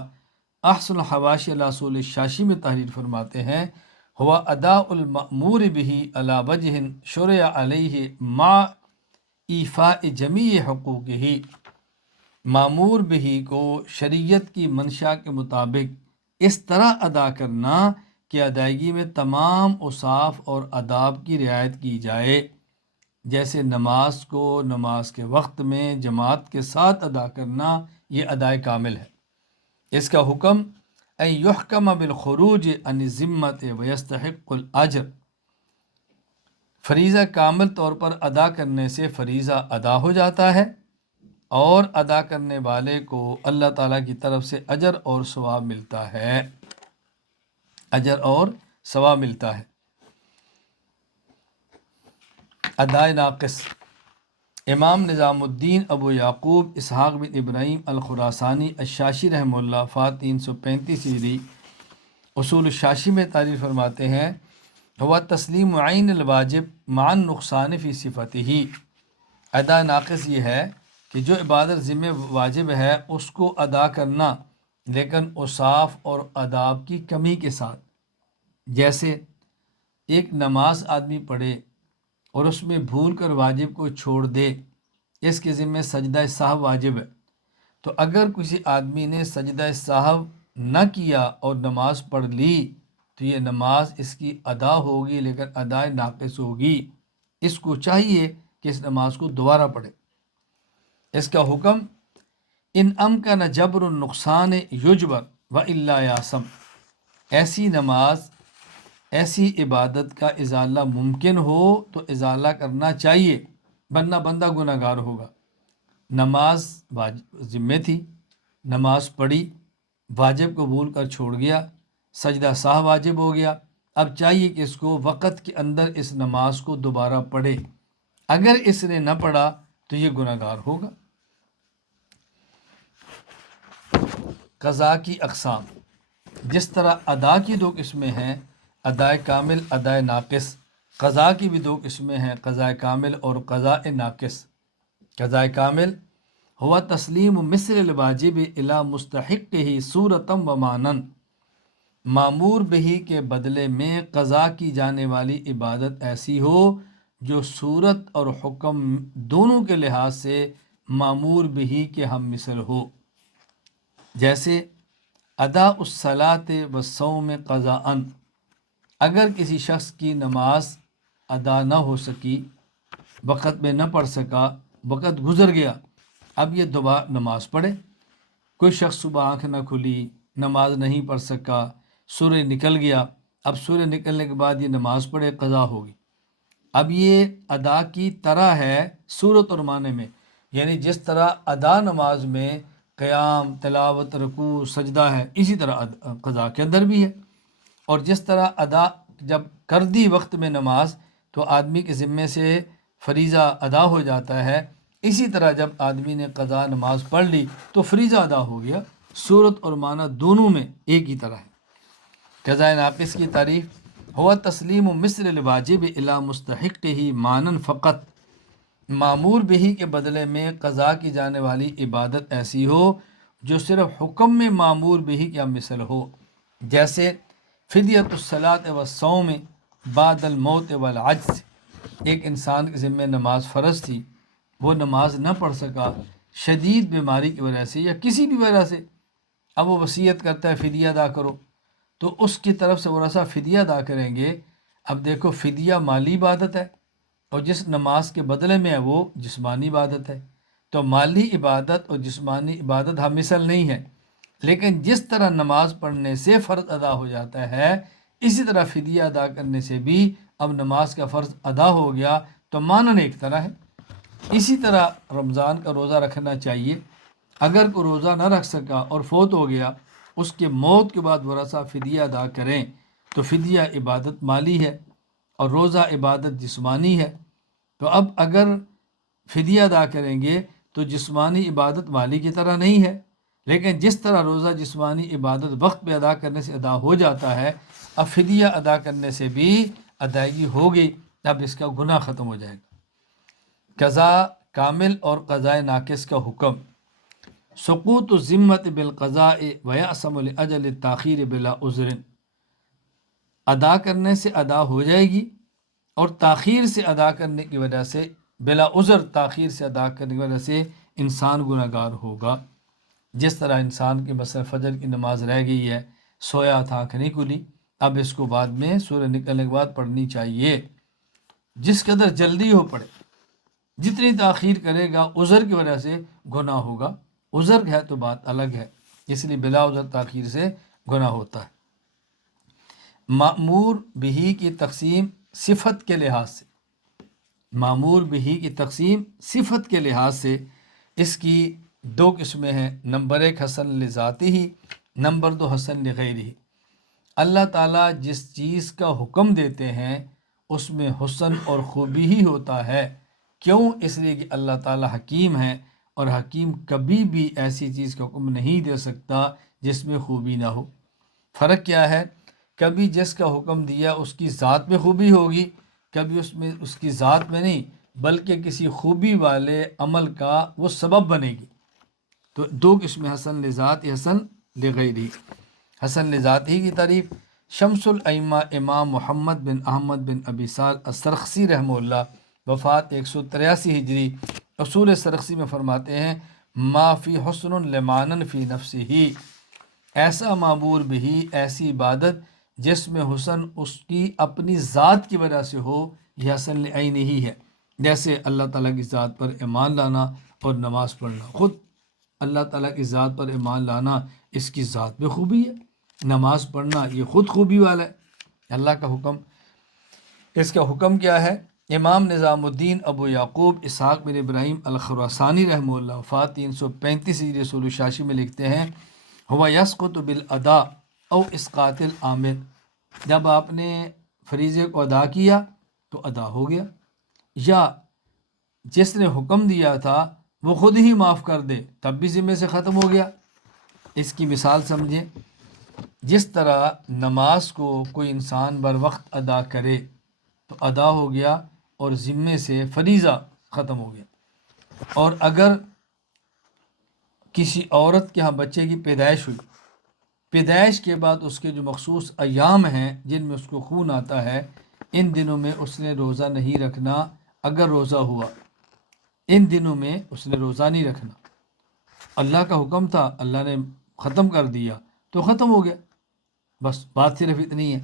احسن الحواشی علی اصول الشاشی میں تحریر فرماتے ہیں ہوا اداء المأمور بہ علی وجہ شرع علیہ مع ایفاء جمیع حقوقہ، معمور بہ کو شریعت کی منشا کے مطابق اس طرح ادا کرنا کہ ادائیگی میں تمام اوصاف اور آداب کی رعایت کی جائے، جیسے نماز کو نماز کے وقت میں جماعت کے ساتھ ادا کرنا، یہ ادائے کامل ہے۔ اس کا حکم ان یحکم بالخروج عن الذمۃ ویستحق الاجر، فریضہ کامل طور پر ادا کرنے سے فریضہ ادا ہو جاتا ہے اور ادا کرنے والے کو اللہ تعالیٰ کی طرف سے اجر اور ثواب ملتا ہے، اجر اور ثواب ملتا ہے۔ ادائے ناقص، امام نظام الدین ابو یعقوب اسحاق بن ابراہیم الخراسانی الشاشی رحمہ اللہ وفات 335 ہجری اصول الشاشی میں تعریف فرماتے ہیں، ہوا تسلیم عین الواجب مع النقصان فی صفتہ، ادا ناقص یہ ہے کہ جو عبادت ذمہ واجب ہے اس کو ادا کرنا لیکن اوصاف اور آداب کی کمی کے ساتھ، جیسے ایک نماز آدمی پڑھے اور اس میں بھول کر واجب کو چھوڑ دے، اس کے ذمہ سجدہ سہو واجب ہے، تو اگر کسی آدمی نے سجدہ سہو نہ کیا اور نماز پڑھ لی تو یہ نماز اس کی ادا ہوگی لیکن ادائے ناقص ہوگی، اس کو چاہیے کہ اس نماز کو دوبارہ پڑھے۔ اس کا حکم ان امکن جبر النقصان یجبر و الا یاسم، ایسی نماز ایسی عبادت کا ازالہ ممکن ہو تو ازالہ کرنا چاہیے، ورنہ بندہ گناہ گار ہوگا۔ نماز ذمہ تھی، نماز پڑھی، واجب کو بھول کر چھوڑ گیا، سجدہ سہو واجب ہو گیا، اب چاہیے کہ اس کو وقت کے اندر اس نماز کو دوبارہ پڑھے، اگر اس نے نہ پڑھا تو یہ گناہ گار ہوگا۔ قضا کی اقسام، جس طرح ادا کی دو قسمیں ہیں، ادائے کامل ادائے ناقص، قضا کی بھی دو قسمیں ہیں، قضاء کامل اور قضاء ناقص۔ قضاء کامل ہوا تسلیم مثل الواجب الی مستحقہ صورتا و معنی، مامور بہی کے بدلے میں قضا کی جانے والی عبادت ایسی ہو جو صورت اور حکم دونوں کے لحاظ سے مامور بہی کے ہم مثل ہو، جیسے ادا الصلاۃ والصوم قضاءً، اگر کسی شخص کی نماز ادا نہ ہو سکی، وقت میں نہ پڑھ سکا، وقت گزر گیا، اب یہ دوبارہ نماز پڑھے۔ کوئی شخص صبح آنکھ نہ کھلی، نماز نہیں پڑھ سکا، سورج نکل گیا، اب سورج نکلنے کے بعد یہ نماز پڑھے، قضا ہوگی۔ اب یہ ادا کی طرح ہے صورت اور معنی میں، یعنی جس طرح ادا نماز میں قیام، تلاوت، رکوع، سجدہ ہے، اسی طرح قضا کے اندر بھی ہے۔ اور جس طرح ادا جب کر دی وقت میں نماز تو آدمی کے ذمے سے فریضہ ادا ہو جاتا ہے، اسی طرح جب آدمی نے قضا نماز پڑھ لی تو فریضہ ادا ہو گیا، صورت اور معنی دونوں میں ایک ہی طرح ہے۔ قضاء ناقص کی تعریف ہوا تسلیم مثل الواجب الی مستحقہ معنی فقط، مامور بہی کے بدلے میں قضا کی جانے والی عبادت ایسی ہو جو صرف حکم میں مامور بہی کا مثل ہو، جیسے فدیۃ الصلاۃ والصوم بعد الموت والعجز، ایک انسان کے ذمہ نماز فرض تھی، وہ نماز نہ پڑھ سکا شدید بیماری کی وجہ سے یا کسی بھی وجہ سے، اب وہ وصیت کرتا ہے فدیہ ادا کرو، تو اس کی طرف سے ورثہ فدیہ ادا کریں گے۔ اب دیکھو فدیہ مالی عبادت ہے اور جس نماز کے بدلے میں ہے وہ جسمانی عبادت ہے، تو مالی عبادت اور جسمانی عبادت ہم مثل نہیں ہے، لیکن جس طرح نماز پڑھنے سے فرض ادا ہو جاتا ہے اسی طرح فدیہ ادا کرنے سے بھی اب نماز کا فرض ادا ہو گیا، تو مانن ایک طرح ہے۔ اسی طرح رمضان کا روزہ رکھنا چاہیے، اگر کوئی روزہ نہ رکھ سکا اور فوت ہو گیا، اس کے موت کے بعد ورثہ فدیہ ادا کریں تو فدیہ عبادت مالی ہے اور روزہ عبادت جسمانی ہے، تو اب اگر فدیہ ادا کریں گے تو جسمانی عبادت مالی کی طرح نہیں ہے، لیکن جس طرح روزہ جسمانی عبادت وقت پہ ادا کرنے سے ادا ہو جاتا ہے، اب فدیہ ادا کرنے سے بھی ادائیگی ہوگی، اب اس کا گناہ ختم ہو جائے گا۔ قضا کامل اور قضاء ناقص کا حکم، سقوط الذمۃ بالقضاء ویأثم لأجل التاخیر بلا عذر، ادا کرنے سے ادا ہو جائے گی اور تاخیر سے ادا کرنے کی وجہ سے بلا عذر، تاخیر سے ادا کرنے کی وجہ سے انسان گناہ گار ہوگا۔ جس طرح انسان کی مثلا فجر کی نماز رہ گئی ہے، سویا تھا، آنکھ نہیں کھلی، اب اس کو بعد میں سورج نکلنے کے بعد پڑھنی چاہیے، جس قدر جلدی ہو پڑے، جتنی تاخیر کرے گا عذر کی وجہ سے گناہ ہوگا، عذر ہے تو بات الگ ہے، اس لیے بلا عذر تاخیر سے گناہ ہوتا ہے۔ مأمور بہی کی تقسیم صفت کے لحاظ سے، مأمور بہی کی تقسیم صفت کے لحاظ سے اس کی دو قسمیں ہیں، نمبر ایک حسن لذاتی ہی، نمبر دو حسن لغیرہ۔ اللہ تعالیٰ جس چیز کا حکم دیتے ہیں اس میں حسن اور خوبی ہی ہوتا ہے، کیوں؟ اس لیے کہ اللہ تعالیٰ حکیم ہے، اور حکیم کبھی بھی ایسی چیز کا حکم نہیں دے سکتا جس میں خوبی نہ ہو۔ فرق کیا ہے؟ کبھی جس کا حکم دیا اس کی ذات میں خوبی ہوگی، کبھی اس کی ذات میں نہیں بلکہ کسی خوبی والے عمل کا وہ سبب بنے گی۔ تو دو قسم حسن لذات، حسن لغیری۔ حسن لذات ہی کی تعریف شمس الائمہ امام محمد بن احمد بن ابی سعد السرخسی رحمہ اللہ، وفات 183 ہجری، اصول سرخسی میں فرماتے ہیں ما فی حسن لمانن فی نفسہ، ایسا معمور بھی، ایسی عبادت جس میں حسن اس کی اپنی ذات کی وجہ سے ہو، یہ حسن لعین ہی ہے۔ جیسے اللہ تعالیٰ کی ذات پر ایمان لانا اور نماز پڑھنا، خود اللہ تعالیٰ کی ذات پر ایمان لانا اس کی ذات میں خوبی ہے، نماز پڑھنا یہ خود خوبی والا ہے اللہ کا حکم۔ اس کا حکم کیا ہے؟ امام نظام الدین ابو یعقوب اسحاق بن ابراہیم الخراسانی رحمہ اللہ، وفات 335 ہجری، رسول الشاشی میں لکھتے ہیں ہوا یسقط بالادا او اسقاط العامل، جب آپ نے فریضے کو ادا کیا تو ادا ہو گیا، یا جس نے حکم دیا تھا وہ خود ہی معاف کر دے تب بھی ذمے سے ختم ہو گیا۔ اس کی مثال سمجھیں، جس طرح نماز کو کوئی انسان بر وقت ادا کرے تو ادا ہو گیا اور ذمے سے فریضہ ختم ہو گیا، اور اگر کسی عورت کے ہاں بچے کی پیدائش ہوئی، پیدائش کے بعد اس کے جو مخصوص ایام ہیں جن میں اس کو خون آتا ہے، ان دنوں میں اس نے روزہ نہیں رکھنا، اگر روزہ ہوا ان دنوں میں اس نے روزہ نہیں رکھنا، اللہ کا حکم تھا، اللہ نے ختم کر دیا تو ختم ہو گیا، بس بات صرف اتنی ہے۔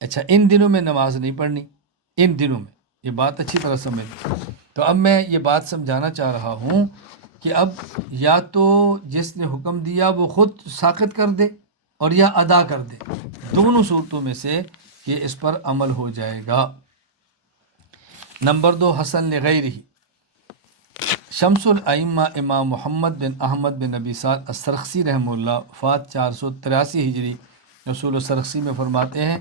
اچھا، ان دنوں میں نماز نہیں پڑھنی، ان دنوں میں، یہ بات اچھی طرح سمجھ لیں۔ تو اب میں یہ بات سمجھانا چاہ رہا ہوں کہ اب یا تو جس نے حکم دیا وہ خود ساقط کر دے اور یا ادا کر دے، دونوں صورتوں میں سے کہ اس پر عمل ہو جائے گا۔ نمبر دو حسن لغیرہ، شمس الائمہ امام محمد بن احمد بن ابی سعد السرخسی رحمہ اللہ، وفات 483 ہجری، رسول السرخسی میں فرماتے ہیں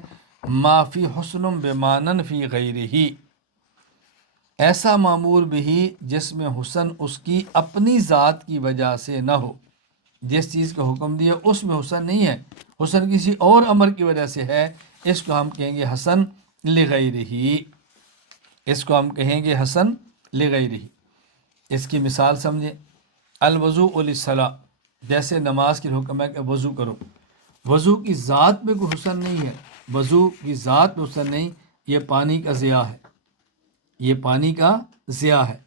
ما فی حسن بمانن فی غیرہ، ایسا معمور بھی جس میں حسن اس کی اپنی ذات کی وجہ سے نہ ہو، جس چیز کا حکم دیا اس میں حسن نہیں ہے، حسن کسی اور امر کی وجہ سے ہے، اس کو ہم کہیں گے حسن لغیرہ، اس کو ہم کہیں گے حسن لغیرہ۔ اس کی مثال سمجھیں، الوضوء للصلاۃ، جیسے نماز کے حکم ہے کہ وضو کرو، وضو کی ذات میں کوئی حسن نہیں ہے، وضو کی ذات میں حسن نہیں، یہ پانی کا ضیاء ہے، یہ پانی کا ضیاء ہے،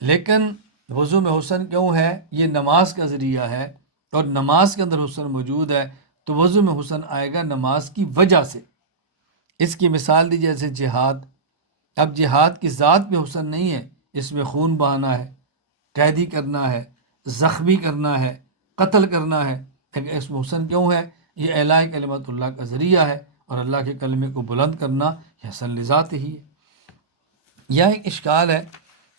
لیکن وضو میں حسن کیوں ہے؟ یہ نماز کا ذریعہ ہے، اور نماز کے اندر حسن موجود ہے، تو وضو میں حسن آئے گا نماز کی وجہ سے۔ اس کی مثال دی جیسے جہاد، اب جہاد کی ذات میں حسن نہیں ہے، اس میں خون بہانا ہے، قیدی کرنا ہے، زخمی کرنا ہے، قتل کرنا ہے، لیکن اس میں حسن کیوں ہے؟ یہ اعلاء کلمت اللہ کا ذریعہ ہے، اور اللہ کے کلمے کو بلند کرنا یہ حسن لذات ہی ہے۔ یا ایک اشکال ہے،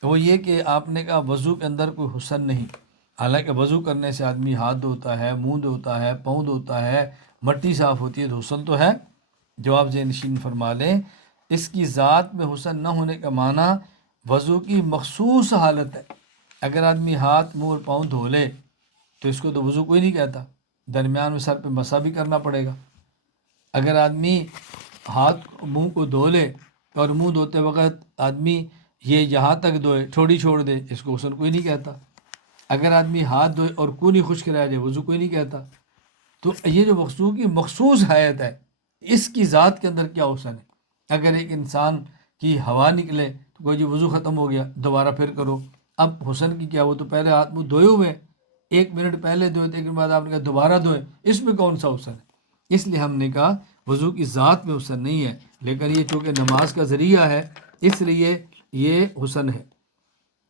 وہ یہ کہ آپ نے کہا وضو کے اندر کوئی حسن نہیں، حالانکہ وضو کرنے سے آدمی ہاتھ دھوتا ہے، منہ دھوتا ہے، پاؤں دھوتا ہے، مٹی صاف ہوتی ہے، تو حسن تو ہے۔ جواب ذہن نشین فرما لیں، اس کی ذات میں حسن نہ ہونے کا معنی وضو کی مخصوص حالت ہے۔ اگر آدمی ہاتھ منہ اور پاؤں دھو لے تو اس کو تو وضو کوئی نہیں کہتا، درمیان میں سر پہ مسح بھی کرنا پڑے گا۔ اگر آدمی ہاتھ منہ کو دھو لے اور منہ دھوتے وقت آدمی یہ یہاں تک دھوئے ٹھوڑی چھوڑ دے، اس کو غسل کوئی نہیں کہتا۔ اگر آدمی ہاتھ دھوئے اور کونی خشک رہ جائے، وضو کوئی نہیں کہتا۔ تو یہ جو وضو کی مخصوص حیت ہے، اس کی ذات کے اندر کیا حسن ہے؟ اگر ایک انسان کی ہوا نکلے تو کوئی جی وضو ختم ہو گیا، دوبارہ پھر کرو، اب حسن کی کیا؟ وہ تو پہلے ہاتھ منہ دھوئے ہوئے، 1 منٹ پہلے دھوئے تھے، ایک بعد آپ نے کہا دوبارہ دھوئے، اس میں کون سا حسن ہے؟ اس لیے ہم نے کہا وضو کی ذات میں حسن نہیں ہے، لیکن یہ چونکہ نماز کا ذریعہ ہے اس لیے یہ حسن ہے۔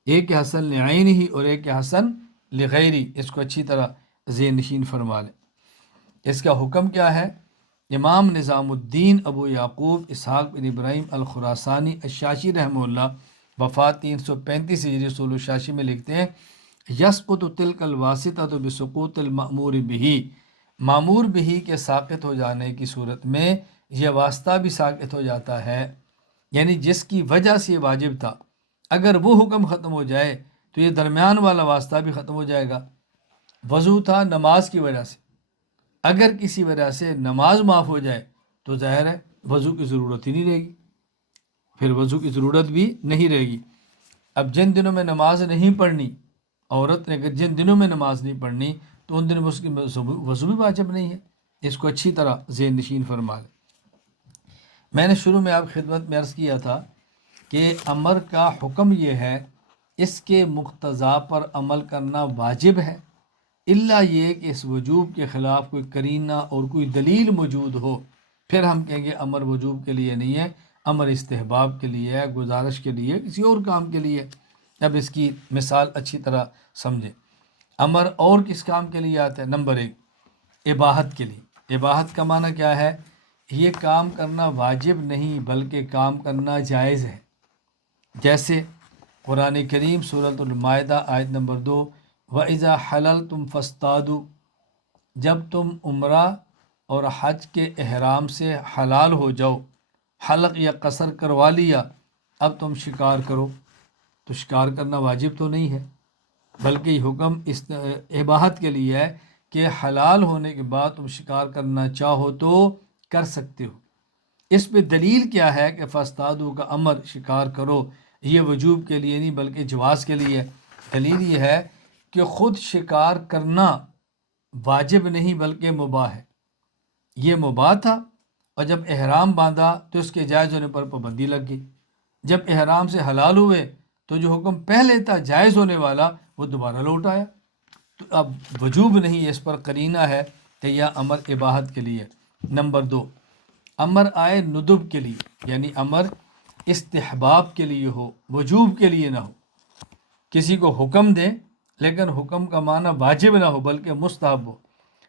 ایک حسن لعین ہی اور ایک حسن لغیری، اس کو اچھی طرح ذہن نشین فرما لیں۔ اس کا حکم کیا ہے؟ امام نظام الدین ابو یعقوب اسحاق بن ابراہیم الخراسانی الشاشی رحمہ اللہ، وفات 335 ہجری رسول الشاشی میں لکھتے ہیں، یسقط تلک الواسطۃ بسقوط المأمور بہ، معمور بہ کے ساقط ہو جانے کی صورت میں یہ واسطہ بھی ساقط ہو جاتا ہے، یعنی جس کی وجہ سے یہ واجب تھا اگر وہ حکم ختم ہو جائے تو یہ درمیان والا واسطہ بھی ختم ہو جائے گا۔ وضو تھا نماز کی وجہ سے، اگر کسی وجہ سے نماز معاف ہو جائے تو ظاہر ہے وضو کی ضرورت ہی نہیں رہے گی، پھر وضو کی ضرورت بھی نہیں رہے گی۔ اب جن دنوں میں نماز نہیں پڑھنی، عورت نے اگر جن دنوں میں نماز نہیں پڑھنی تو ان دنوں میں اس کی وضو بھی واجب نہیں ہے، اس کو اچھی طرح ذہن نشین فرما لیں۔ میں نے شروع میں آپ خدمت میں عرض کیا تھا کہ امر کا حکم یہ ہے، اس کے مقتضا پر عمل کرنا واجب ہے، الا یہ کہ اس وجوب کے خلاف کوئی قرینہ اور کوئی دلیل موجود ہو، پھر ہم کہیں گے امر وجوب کے لیے نہیں ہے، امر استحباب کے لیے ہے، گزارش کے لیے، کسی اور کام کے لیے۔ اب اس کی مثال اچھی طرح سمجھیں۔ امر اور کس کام کے لیے آتا ہے؟ نمبر 1 اباحت کے لیے۔ اباحت کا معنی کیا ہے؟ یہ کام کرنا واجب نہیں بلکہ کام کرنا جائز ہے، جیسے قرآن کریم سورۃ المائدہ آیت نمبر 2، وَإِذَا حَلَلْتُمْ فَاصْطَادُوا، جب تم عمرہ اور حج کے احرام سے حلال ہو جاؤ، حلق یا قصر کروا لیا، اب تم شکار کرو، تو شکار کرنا واجب تو نہیں ہے بلکہ یہ حکم اس اباحت کے لیے ہے کہ حلال ہونے کے بعد تم شکار کرنا چاہو تو کر سکتے ہو۔ اس پہ دلیل کیا ہے کہ فاصطادوا کا امر شکار کرو یہ وجوب کے لیے نہیں بلکہ جواز کے لیے؟ دلیل یہ ہے کہ خود شکار کرنا واجب نہیں بلکہ مباح ہے، یہ مباح تھا اور جب احرام باندھا تو اس کے جائز ہونے پر پابندی لگ گئی، جب احرام سے حلال ہوئے تو جو حکم پہلے تھا جائز ہونے والا وہ دوبارہ لوٹ آیا، تو اب وجوب نہیں، اس پر قرینہ ہے کہ یہ امر اباحت کے لیے۔ نمبر 2 امر آئے ندب کے لیے، یعنی امر استحباب کے لیے ہو، وجوب کے لیے نہ ہو، کسی کو حکم دیں لیکن حکم کا معنی واجب نہ ہو بلکہ مستحب ہو۔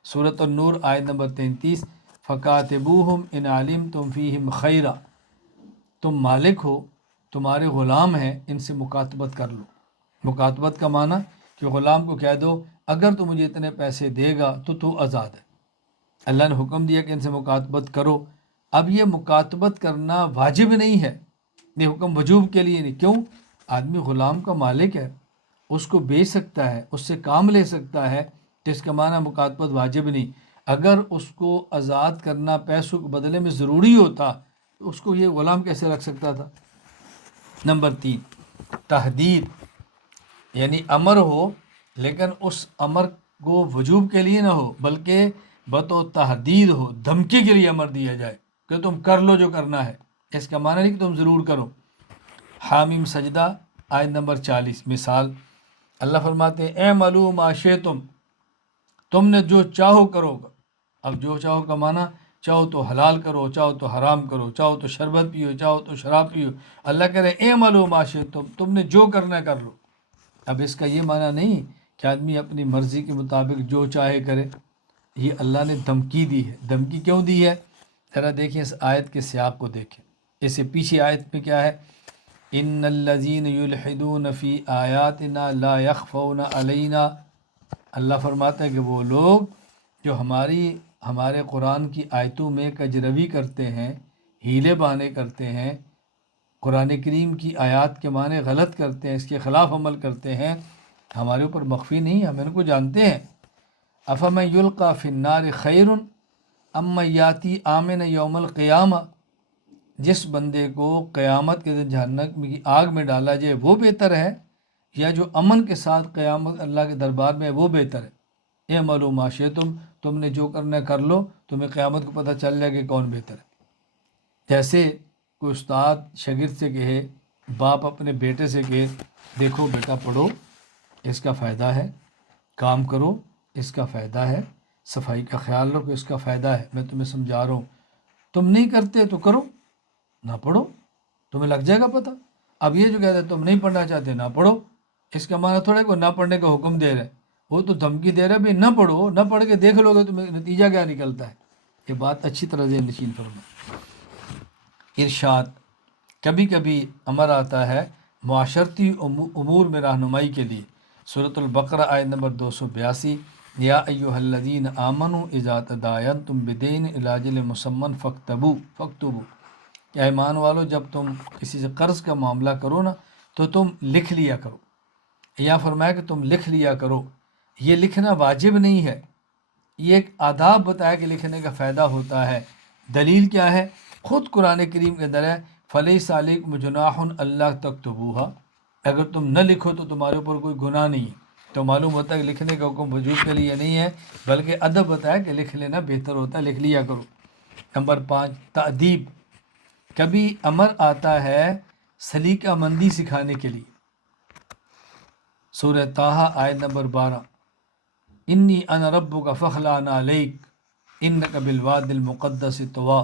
سورۃ النور آیت نمبر 33، فَكَاتِبُوهُمْ إِنْ عَلِمْتُمْ فِيهِمْ خَيْرًا، تم مالک ہو، تمہارے غلام ہیں، ان سے مکاتبت کر لو۔ مکاتبت کا معنی کہ غلام کو کہہ دو اگر تو مجھے اتنے پیسے دے گا تو آزاد ہے۔ اللہ نے حکم دیا کہ ان سے مکاتبت کرو، اب یہ مکاتبت کرنا واجب نہیں ہے، یہ حکم وجوب کے لیے نہیں۔ کیوں؟ آدمی غلام کا مالک ہے، اس کو بیچ سکتا ہے، اس سے کام لے سکتا ہے، تو اس کا معنی مکاتبت واجب نہیں۔ اگر اس کو آزاد کرنا پیسوں کے بدلے میں ضروری ہوتا تو اس کو یہ غلام کیسے رکھ سکتا تھا؟ نمبر 3 تحدید، یعنی امر ہو لیکن اس امر کو وجوب کے لیے نہ ہو بلکہ بطور تحدید ہو، دھمکی کے لیے امر دیا جائے کہ تم کر لو جو کرنا ہے، اس کا معنی نہیں کہ تم ضرور کرو۔ حامیم سجدہ آیت نمبر 40 مثال، اللہ فرماتے ہیں اعملوا ما شئتم، تم نے جو چاہو کرو گا۔ اب جو چاہو کا معنی چاہو تو حلال کرو، چاہو تو حرام کرو، چاہو تو شربت پیو، چاہو تو شراب پیو، اللہ کہہ رہے اعملوا ما شئتم، تم نے جو کرنا ہے کر لو۔ اب اس کا یہ معنی نہیں کہ آدمی اپنی مرضی کے مطابق جو چاہے کرے، یہ اللہ نے دھمکی دی ہے۔ دھمکی کیوں دی ہے؟ ذرا دیکھیں اس آیت کے سیاق کو دیکھیں، اس سے پیچھے آیت میں کیا ہے؟ ان الذین یلحدون فی آیاتنا لا یخفون علینا، اللہ فرماتا ہے کہ وہ لوگ جو ہمارے قرآن کی آیتوں میں کجروی کرتے ہیں، ہیلے بانے کرتے ہیں، قرآن کریم کی آیات کے معنی غلط کرتے ہیں، اس کے خلاف عمل کرتے ہیں، ہمارے اوپر مخفی نہیں، ہم ان کو جانتے ہیں۔ افمن یلقی فی النار خیر ام من یاتی آمن یوم القیامہ، جس بندے کو قیامت کے دن جہنم کی آگ میں ڈالا جائے وہ بہتر ہے یا جو امن کے ساتھ قیامت اللہ کے دربار میں ہے وہ بہتر ہے؟ اعملوا ما شئتم، تم نے جو کرنا ہے کر لو، تمہیں قیامت کو پتہ چل جائے کہ کون بہتر ہے۔ جیسے کوئی استاد شاگرد سے کہے، باپ اپنے بیٹے سے کہے دیکھو بیٹا پڑھو، اس کا فائدہ ہے، کام کرو، اس کا فائدہ ہے، صفائی کا خیال رکھو، اس کا فائدہ ہے، میں تمہیں سمجھا رہا ہوں، تم نہیں کرتے تو کرو، نہ پڑھو، تمہیں لگ جائے گا پتہ۔ اب یہ جو کہتے ہیں تم نہیں پڑھنا چاہتے نہ پڑھو، اس کا معنی تھوڑا ہے کہ نہ پڑھنے کا حکم دے رہا ہے، وہ تو دھمکی دے رہا ہے بھی نہ پڑھو، نہ پڑھ کے دیکھ لو گے تمہیں نتیجہ کیا نکلتا ہے۔ یہ بات اچھی طرح ذہن نشین فرما۔ ارشاد، کبھی کبھی امر آتا ہے معاشرتی امور میں رہنمائی کے لیے۔ سورۃ البقرہ آیت نمبر 282، یا ایھا الذین آمنوا اذا تداینتم بدین الی اجل مسمى فاکتبوا، کہ ایمان والو جب تم کسی سے قرض کا معاملہ کرو نا تو تم لکھ لیا کرو۔ یا فرمایا کہ تم لکھ لیا کرو، یہ لکھنا واجب نہیں ہے، یہ ایک آداب بتایا کہ لکھنے کا فائدہ ہوتا ہے۔ دلیل کیا ہے؟ خود قرآن کریم کے اندر ہے فلیس علیکم جناح الا تکتبوها، اگر تم نہ لکھو تو تمہارے اوپر کوئی گناہ نہیں ہے۔ تو معلوم ہوتا ہے کہ لکھنے کا حکم وجوب کے لیے نہیں ہے، بلکہ ادب بتایا کہ لکھ لینا بہتر ہوتا ہے، لکھ لیا کرو۔ نمبر 5، تأدیب، کبھی امر آتا ہے سلیقہ مندی سکھانے کے لیے۔ سورہ طٰہٰ آیت نمبر 12، انی انا ربک فاخلع نعلیک انک بالواد المقدس طویٰ۔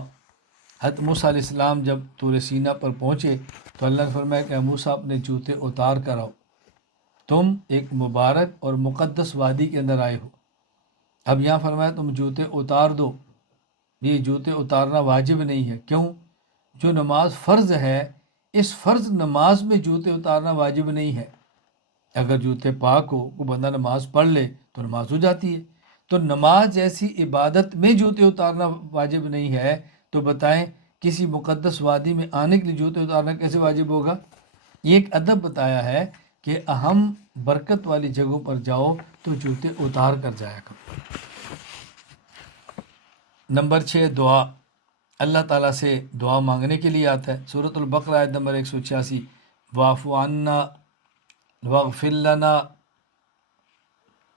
حضرت موسیٰ علیہ السلام جب طور سینا پر پہنچے تو اللہ نے فرمایا کہ موسیٰ اپنے جوتے اتار کر آؤ، تم ایک مبارک اور مقدس وادی کے اندر آئے ہو۔ اب یہاں فرمایا تم جوتے اتار دو، یہ جوتے اتارنا واجب نہیں ہے۔ کیوں؟ جو نماز فرض ہے، اس فرض نماز میں جوتے اتارنا واجب نہیں ہے۔ اگر جوتے پاک ہو، کوئی بندہ نماز پڑھ لے تو نماز ہو جاتی ہے۔ تو نماز جیسی عبادت میں جوتے اتارنا واجب نہیں ہے، تو بتائیں کسی مقدس وادی میں آنے کے لیے جوتے اتارنا کیسے واجب ہوگا؟ یہ ایک ادب بتایا ہے کہ اہم برکت والی جگہوں پر جاؤ تو جوتے اتار کر جایا کرو۔ نمبر 6، دعا، اللہ تعالیٰ سے دعا مانگنے کے لیے آتا ہے۔ سورۃ البقرہ آیت نمبر 186، واعف عنا واغفر لنا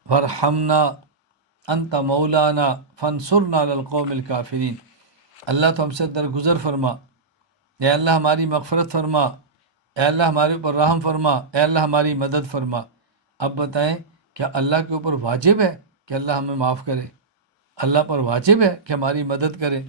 وارحمنا انت مولانا فانصرنا علی القوم الکافرین، اللہ تو ہم سے درگزر فرما، اے اللہ ہماری مغفرت فرما، اے اللہ ہمارے اوپر رحم فرما، اے اللہ ہماری مدد فرما۔ اب بتائیں کیا اللہ کے اوپر واجب ہے کہ اللہ ہمیں معاف کرے؟ اللہ پر واجب ہے کہ ہماری مدد کرے؟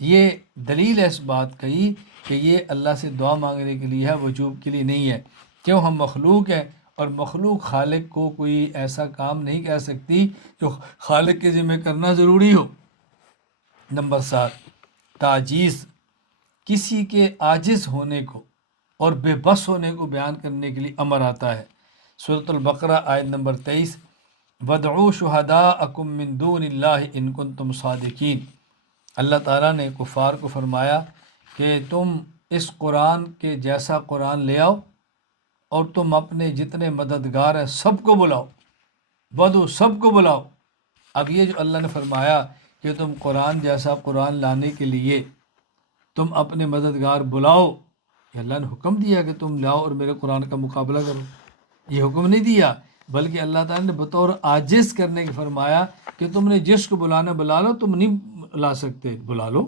یہ دلیل ہے اس بات کی کہ یہ اللہ سے دعا مانگنے کے لیے ہے، وجوب کے لیے نہیں ہے۔ کیوں؟ ہم مخلوق ہیں، اور مخلوق خالق کو کوئی ایسا کام نہیں کہہ سکتی جو خالق کے ذمہ کرنا ضروری ہو۔ نمبر 7، تعجیز، کسی کے عاجز ہونے کو اور بے بس ہونے کو بیان کرنے کے لیے امر آتا ہے۔ سورۃ البقرہ آیت نمبر 23، وَادْعُوا شُهَدَاءَكُم مِّن دُونِ اللَّهِ إِن كُنتُمْ صَادِقِينَ، اللہ تعالیٰ نے کفار کو فرمایا کہ تم اس قرآن کے جیسا قرآن لے آؤ اور تم اپنے جتنے مددگار ہیں سب کو بلاؤ، بدو سب کو بلاؤ۔ اب یہ جو اللہ نے فرمایا کہ تم قرآن جیسا قرآن لانے کے لیے تم اپنے مددگار بلاؤ، یہ اللہ نے حکم دیا کہ تم لاؤ اور میرے قرآن کا مقابلہ کرو، یہ حکم نہیں دیا، بلکہ اللہ تعالیٰ نے بطور عاجز کرنے کے فرمایا کہ تم نے جس کو بلانا بلا لو، تم نہیں لا سکتے بلا لو،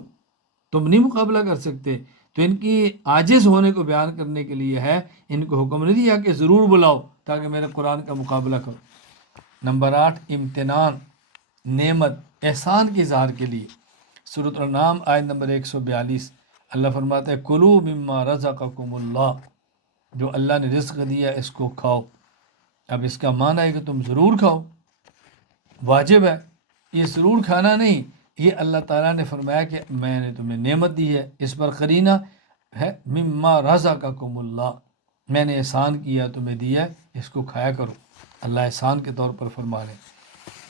تم نہیں مقابلہ کر سکتے۔ تو ان کی عاجز ہونے کو بیان کرنے کے لیے ہے، ان کو حکم نہیں دیا کہ ضرور بلاؤ تاکہ میرے قرآن کا مقابلہ کرو۔ نمبر 8، امتنان، نعمت، احسان کے اظہار کے لیے۔ سورۃ الانعام آیت نمبر 142، اللہ فرماتا ہے کلوا مما رزقکم اللہ، جو اللہ نے رزق دیا اس کو کھاؤ۔ اب اس کا معنی ہے کہ تم ضرور کھاؤ، واجب ہے، یہ ضرور کھانا نہیں، یہ اللہ تعالیٰ نے فرمایا کہ میں نے تمہیں نعمت دی ہے، اس پر قرینہ ہے مما رزقکم اللہ، میں نے احسان کیا تمہیں دیا ہے، اس کو کھایا کرو، اللہ احسان کے طور پر فرما رہے ہیں۔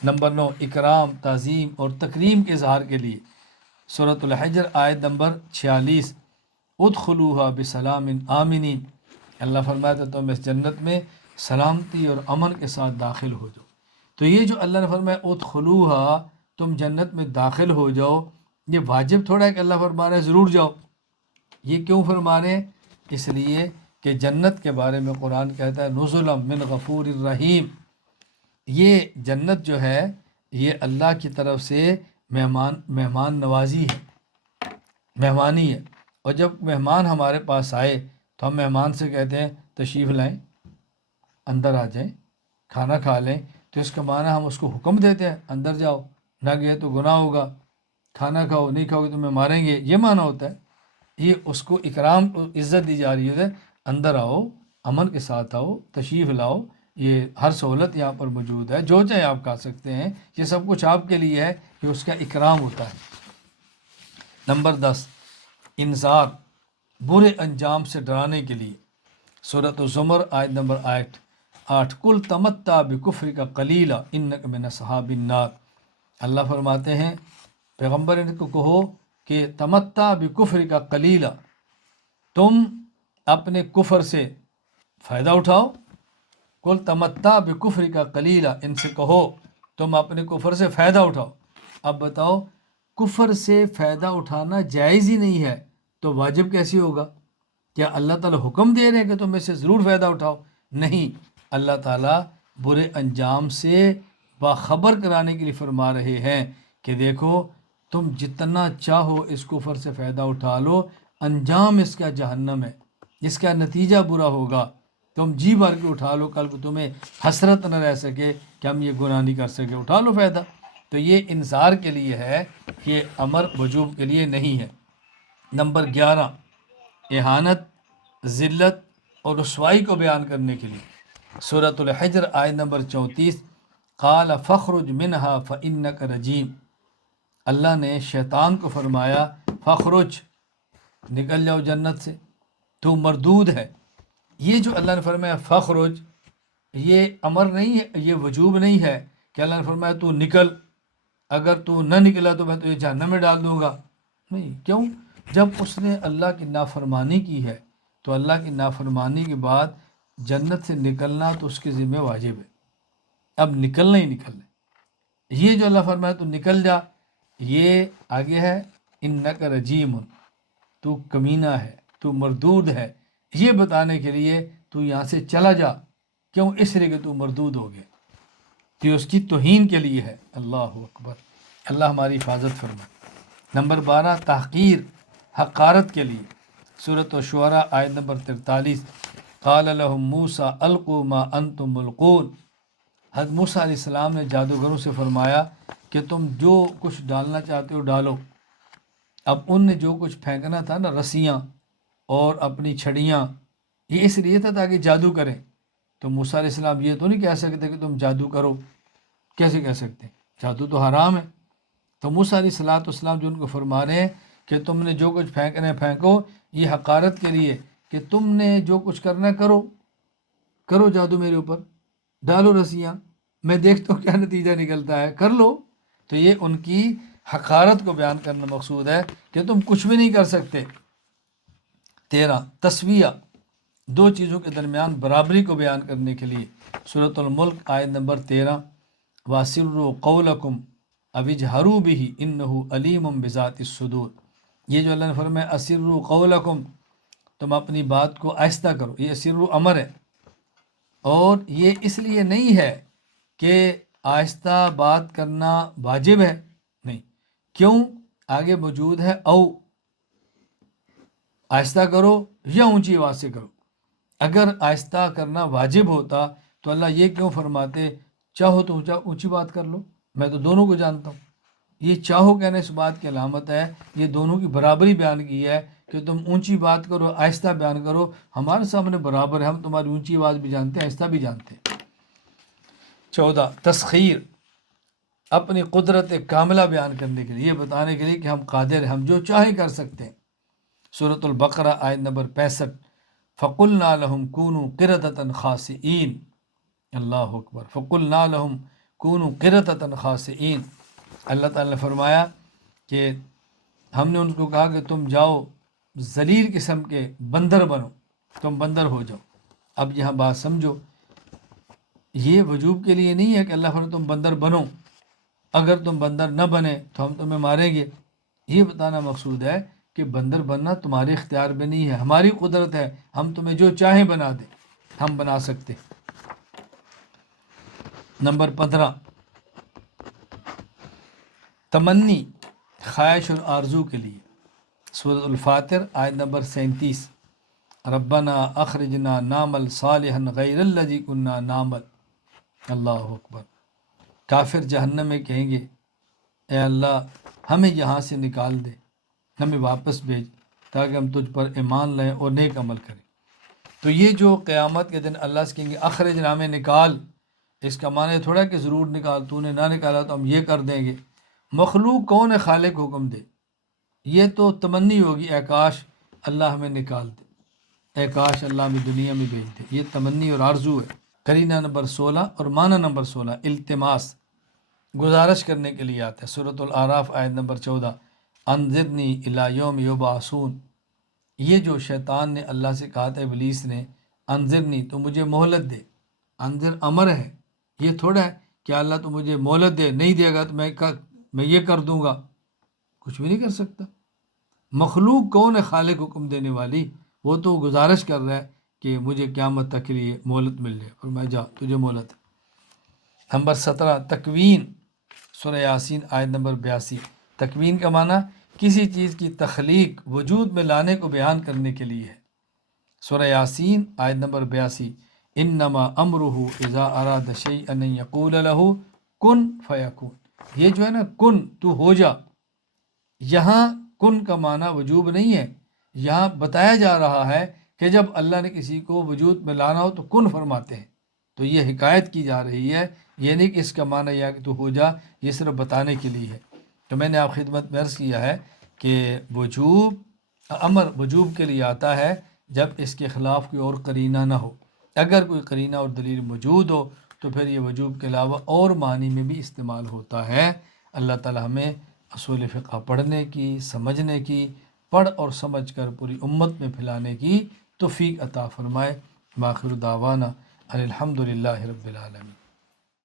نمبر 9، اکرام، تعظیم اور تکریم کے اظہار کے لیے۔ سورۃ الحجر آیت نمبر 46، ادخلوها بسلام آمنین، اللہ فرمایا تھا تم اس جنت میں سلامتی اور امن کے ساتھ داخل ہو جاؤ۔ تو یہ جو اللہ نے فرمایا ادخلوها، تم جنت میں داخل ہو جاؤ، یہ واجب تھوڑا ہے کہ اللہ فرما رہا ہے ضرور جاؤ۔ یہ کیوں فرما رہے ہیں؟ اس لیے کہ جنت کے بارے میں قرآن کہتا ہے نزلا من غفور الرحیم، یہ جنت جو ہے یہ اللہ کی طرف سے مہمان نوازی ہے، مہمانی ہے، اور جب مہمان ہمارے پاس آئے تو ہم مہمان سے کہتے ہیں تشریف لائیں، اندر آ جائیں، کھانا کھا لیں، تو اس کا معنی ہم اس کو حکم دیتے ہیں اندر جاؤ، نہ گئے تو گناہ ہوگا، کھانا کھاؤ، نہیں کھاؤ گے تمہیں ماریں گے، یہ معنی ہوتا ہے؟ یہ اس کو اکرام عزت دی جا رہی ہے، اندر آؤ، امن کے ساتھ آؤ، تشریف لاؤ، یہ ہر سہولت یہاں پر موجود ہے، جو چاہے آپ کھا سکتے ہیں، یہ سب کچھ آپ کے لیے ہے، یہ اس کا اکرام ہوتا ہے۔ نمبر 10، انذار، برے انجام سے ڈرانے کے لیے۔ سورۃ الزمر آیت نمبر 8، کل تمتع بکفرک قلیلا انک من اصحاب النار۔ اللہ فرماتے ہیں پیغمبر ان کو کہو کہ تمتع بکفرک قلیلا، تم اپنے کفر سے فائدہ اٹھاؤ۔ کل تمتع بکفرک قلیلا، ان سے کہو تم اپنے کفر سے فائدہ اٹھاؤ۔ اب بتاؤ، کفر سے فائدہ اٹھانا جائز ہی نہیں ہے تو واجب کیسی ہوگا؟ کیا اللہ تعالیٰ حکم دے رہے ہیں کہ تم اس سے ضرور فائدہ اٹھاؤ؟ نہیں، اللہ تعالیٰ برے انجام سے باخبر کرانے کے لیے فرما رہے ہیں کہ دیکھو تم جتنا چاہو اس کفر سے فائدہ اٹھا لو، انجام اس کا جہنم ہے، اس کا نتیجہ برا ہوگا۔ تم جی بھر کے اٹھا لو، کل کو تمہیں حسرت نہ رہ سکے کہ ہم یہ گناہ نہیں کر سکے، اٹھا لو فائدہ۔ تو یہ انذار کے لیے ہے، یہ امر وجوب کے لیے نہیں ہے۔ نمبر 11، اہانت، ذلت اور رسوائی کو بیان کرنے کے لیے۔ سورۃ الحجر آیت نمبر 34، قال فخرج منها فانک رجیم۔ اللہ نے شیطان کو فرمایا فخرج، نکل جاؤ جنت سے، تو مردود ہے۔ یہ جو اللہ نے فرمایا فخرج، یہ امر نہیں ہے، یہ وجوب نہیں ہے کہ اللہ نے فرمایا تو نکل، اگر تو نہ نکلا تو میں تجھے جہنم میں ڈال دوں گا۔ نہیں، کیوں؟ جب اس نے اللہ کی نافرمانی کی ہے تو اللہ کی نافرمانی کے بعد جنت سے نکلنا تو اس کے ذمہ واجب ہے، اب نکلنا ہی نکلنا ہے۔ یہ جو اللہ فرمایا تو نکل جا، یہ آگے ہے انک رجیم، تو کمینہ ہے، تو مردود ہے، یہ بتانے کے لیے تو یہاں سے چلا جا۔ کیوں؟ اس لیے کہ تو مردود ہو گیا، تو اس کی توہین کے لیے ہے۔ اللہ اکبر، اللہ ہماری حفاظت فرمائے۔ نمبر 12، تحقیر، حقارت کے لیے۔ سورۃ الشعراء آیت نمبر 43، قال لهم موسیٰ القوا ما انتم ملقون۔ حضرت موسیٰ علیہ السلام نے جادوگروں سے فرمایا کہ تم جو کچھ ڈالنا چاہتے ہو ڈالو۔ اب ان نے جو کچھ پھینکنا تھا نا، رسیاں اور اپنی چھڑیاں، یہ اس لیے تھا تاکہ جادو کریں۔ تو موسیٰ علیہ السلام یہ تو نہیں کہہ سکتے کہ تم جادو کرو، کیسے کہہ سکتے؟ جادو تو حرام ہے۔ تو موسیٰ علیہ السلام جو ان کو فرما رہے ہیں کہ تم نے جو کچھ پھینکنا ہے پھینکو، یہ حقارت کے لیے کہ تم نے جو کچھ کرنا ہے کرو جادو میرے اوپر، ڈالو رسیاں، میں دیکھتا ہوں کیا نتیجہ نکلتا ہے، کر لو۔ تو یہ ان کی حقارت کو بیان کرنا مقصود ہے کہ تم کچھ بھی نہیں کر سکتے۔ 13، تسویہ، دو چیزوں کے درمیان برابری کو بیان کرنے کے لیے۔ سورۃ الملک آیت نمبر 13، وَأَسِرُّوا قَوْلَكُمْ أَوِ اجْهَرُوا بِهِ إِنَّهُ عَلِيمٌ بِذَاتِ الصُّدُورِ۔ یہ جو اللہ نے فرمایا أَسِرُّوا قَوْلَكُمْ، تم اپنی بات کو آہستہ کرو، یہ أسِرُّوا امر ہے، اور یہ اس لیے نہیں ہے کہ آہستہ بات کرنا واجب ہے، نہیں، کیوں؟ آگے موجود ہے او، آہستہ کرو یا اونچی آواز سے کرو۔ اگر آہستہ کرنا واجب ہوتا تو اللہ یہ کیوں فرماتے چاہو تو اونچی بات کر لو، میں تو دونوں کو جانتا ہوں۔ یہ چاہو کہنا اس بات کی علامت ہے، یہ دونوں کی برابری بیان کی ہے کہ تم اونچی بات کرو، آہستہ بیان کرو، ہمارے سامنے برابر ہے، ہم تمہاری اونچی آواز بھی جانتے ہیں، آہستہ بھی جانتے ہیں۔ 14، تسخیر، اپنی قدرت کاملہ بیان کرنے کے لیے، یہ بتانے کے لیے کہ ہم قادر ہیں، ہم جو چاہیں کر سکتے ہیں۔ سورۃ البقرہ آیت نمبر 65، فَقُلْنَا لَهُمْ كُونُوا قِرَدَةً خَاسِئِينَ۔ اللہ اکبر، فَقُلْنَا لَهُمْ كُونُوا قِرَدَةً خَاسِئِينَ۔ اللہ تعالیٰ نے فرمایا کہ ہم نے ان کو کہا کہ تم جاؤ ذلیل قسم کے بندر بنو، تم بندر ہو جاؤ۔ اب یہاں بات سمجھو، یہ وجوب کے لیے نہیں ہے کہ اللہ فرمایا تم بندر بنو، اگر تم بندر نہ بنے تو ہم تمہیں ماریں گے۔ یہ بتانا مقصود ہے کہ بندر بننا تمہارے اختیار میں نہیں ہے، ہماری قدرت ہے، ہم تمہیں جو چاہیں بنا دیں، ہم بنا سکتے۔ نمبر 15، تمنی، خواہش اور آرزو کے لیے۔ سورۃ الفاتر آیت نمبر 37، ربنا اخرجنا نعمل صالحا غیر الذی کنا نعمل۔ اللہ اکبر، کافر جہنم میں کہیں گے اے اللہ ہمیں یہاں سے نکال دے، ہمیں واپس بھیج تاکہ ہم تجھ پر ایمان لائیں اور نیک عمل کریں۔ تو یہ جو قیامت کے دن اللہ سے کہیں گے اخرج نامے نکال، اس کا معنی تھوڑا کہ ضرور نکال، تو نے نہ نکالا تو ہم یہ کر دیں گے۔ مخلوق کون ہے خالق حکم دے؟ یہ تو تمنی ہوگی، اے کاش اللہ ہمیں نکال دے، اے کاش اللہ ہمیں دنیا میں بھیج دے، یہ تمنی اور آرزو ہے۔ قرینہ نمبر 16 اور معنی نمبر 16 التماس، گزارش کرنے کے لیے آتا ہے۔ سورۃ الاعراف آیت نمبر 14 انذرنی الی یوم یبعثون، یہ جو شیطان نے اللہ سے کہا تھا، ابلیس نے، انذرنی تو مجھے مہلت دے، انذر امر ہے، یہ تھوڑا ہے کہ اللہ تو مجھے مہلت دے، نہیں دے گا تو میں یہ کر دوں گا، کچھ بھی نہیں کر سکتا۔ مخلوق کون ہے خالق حکم دینے والی؟ وہ تو گزارش کر رہا ہے کہ مجھے قیامت تک کے لیے مہلت مل جائے، اور میں جا تجھے مہلت ہے۔ نمبر 17 تکوین، سورہ یاسین آیت نمبر 82۔ تکوین کا معنی کسی چیز کی تخلیق، وجود میں لانے کو بیان کرنے کے لیے ہے۔ سورہ یاسین آیت نمبر 82 انما امرہ اذا اراد شیئا ان یقول لہ کن فیکون، یہ جو ہے نا کن تو ہو جا، یہاں کن کا معنی وجوب نہیں ہے، یہاں بتایا جا رہا ہے کہ جب اللہ نے کسی کو وجود میں لانا ہو تو کن فرماتے ہیں، تو یہ حکایت کی جا رہی ہے، یہ نہیں کہ اس کا معنی یہ کہ تو ہو جا، یہ صرف بتانے کے لیے ہے۔ تو میں نے آپ خدمت میں عرض کیا ہے کہ وجوب، امر وجوب کے لیے آتا ہے جب اس کے خلاف کوئی اور قرینہ نہ ہو، اگر کوئی قرینہ اور دلیل موجود ہو تو پھر یہ وجوب کے علاوہ اور معنی میں بھی استعمال ہوتا ہے۔ اللہ تعالی ہمیں اصول فقہ پڑھنے کی، سمجھنے کی، پڑھ اور سمجھ کر پوری امت میں پھیلانے کی توفیق عطا فرمائے۔ باخر دعوانا الحمد للہ رب العالمین۔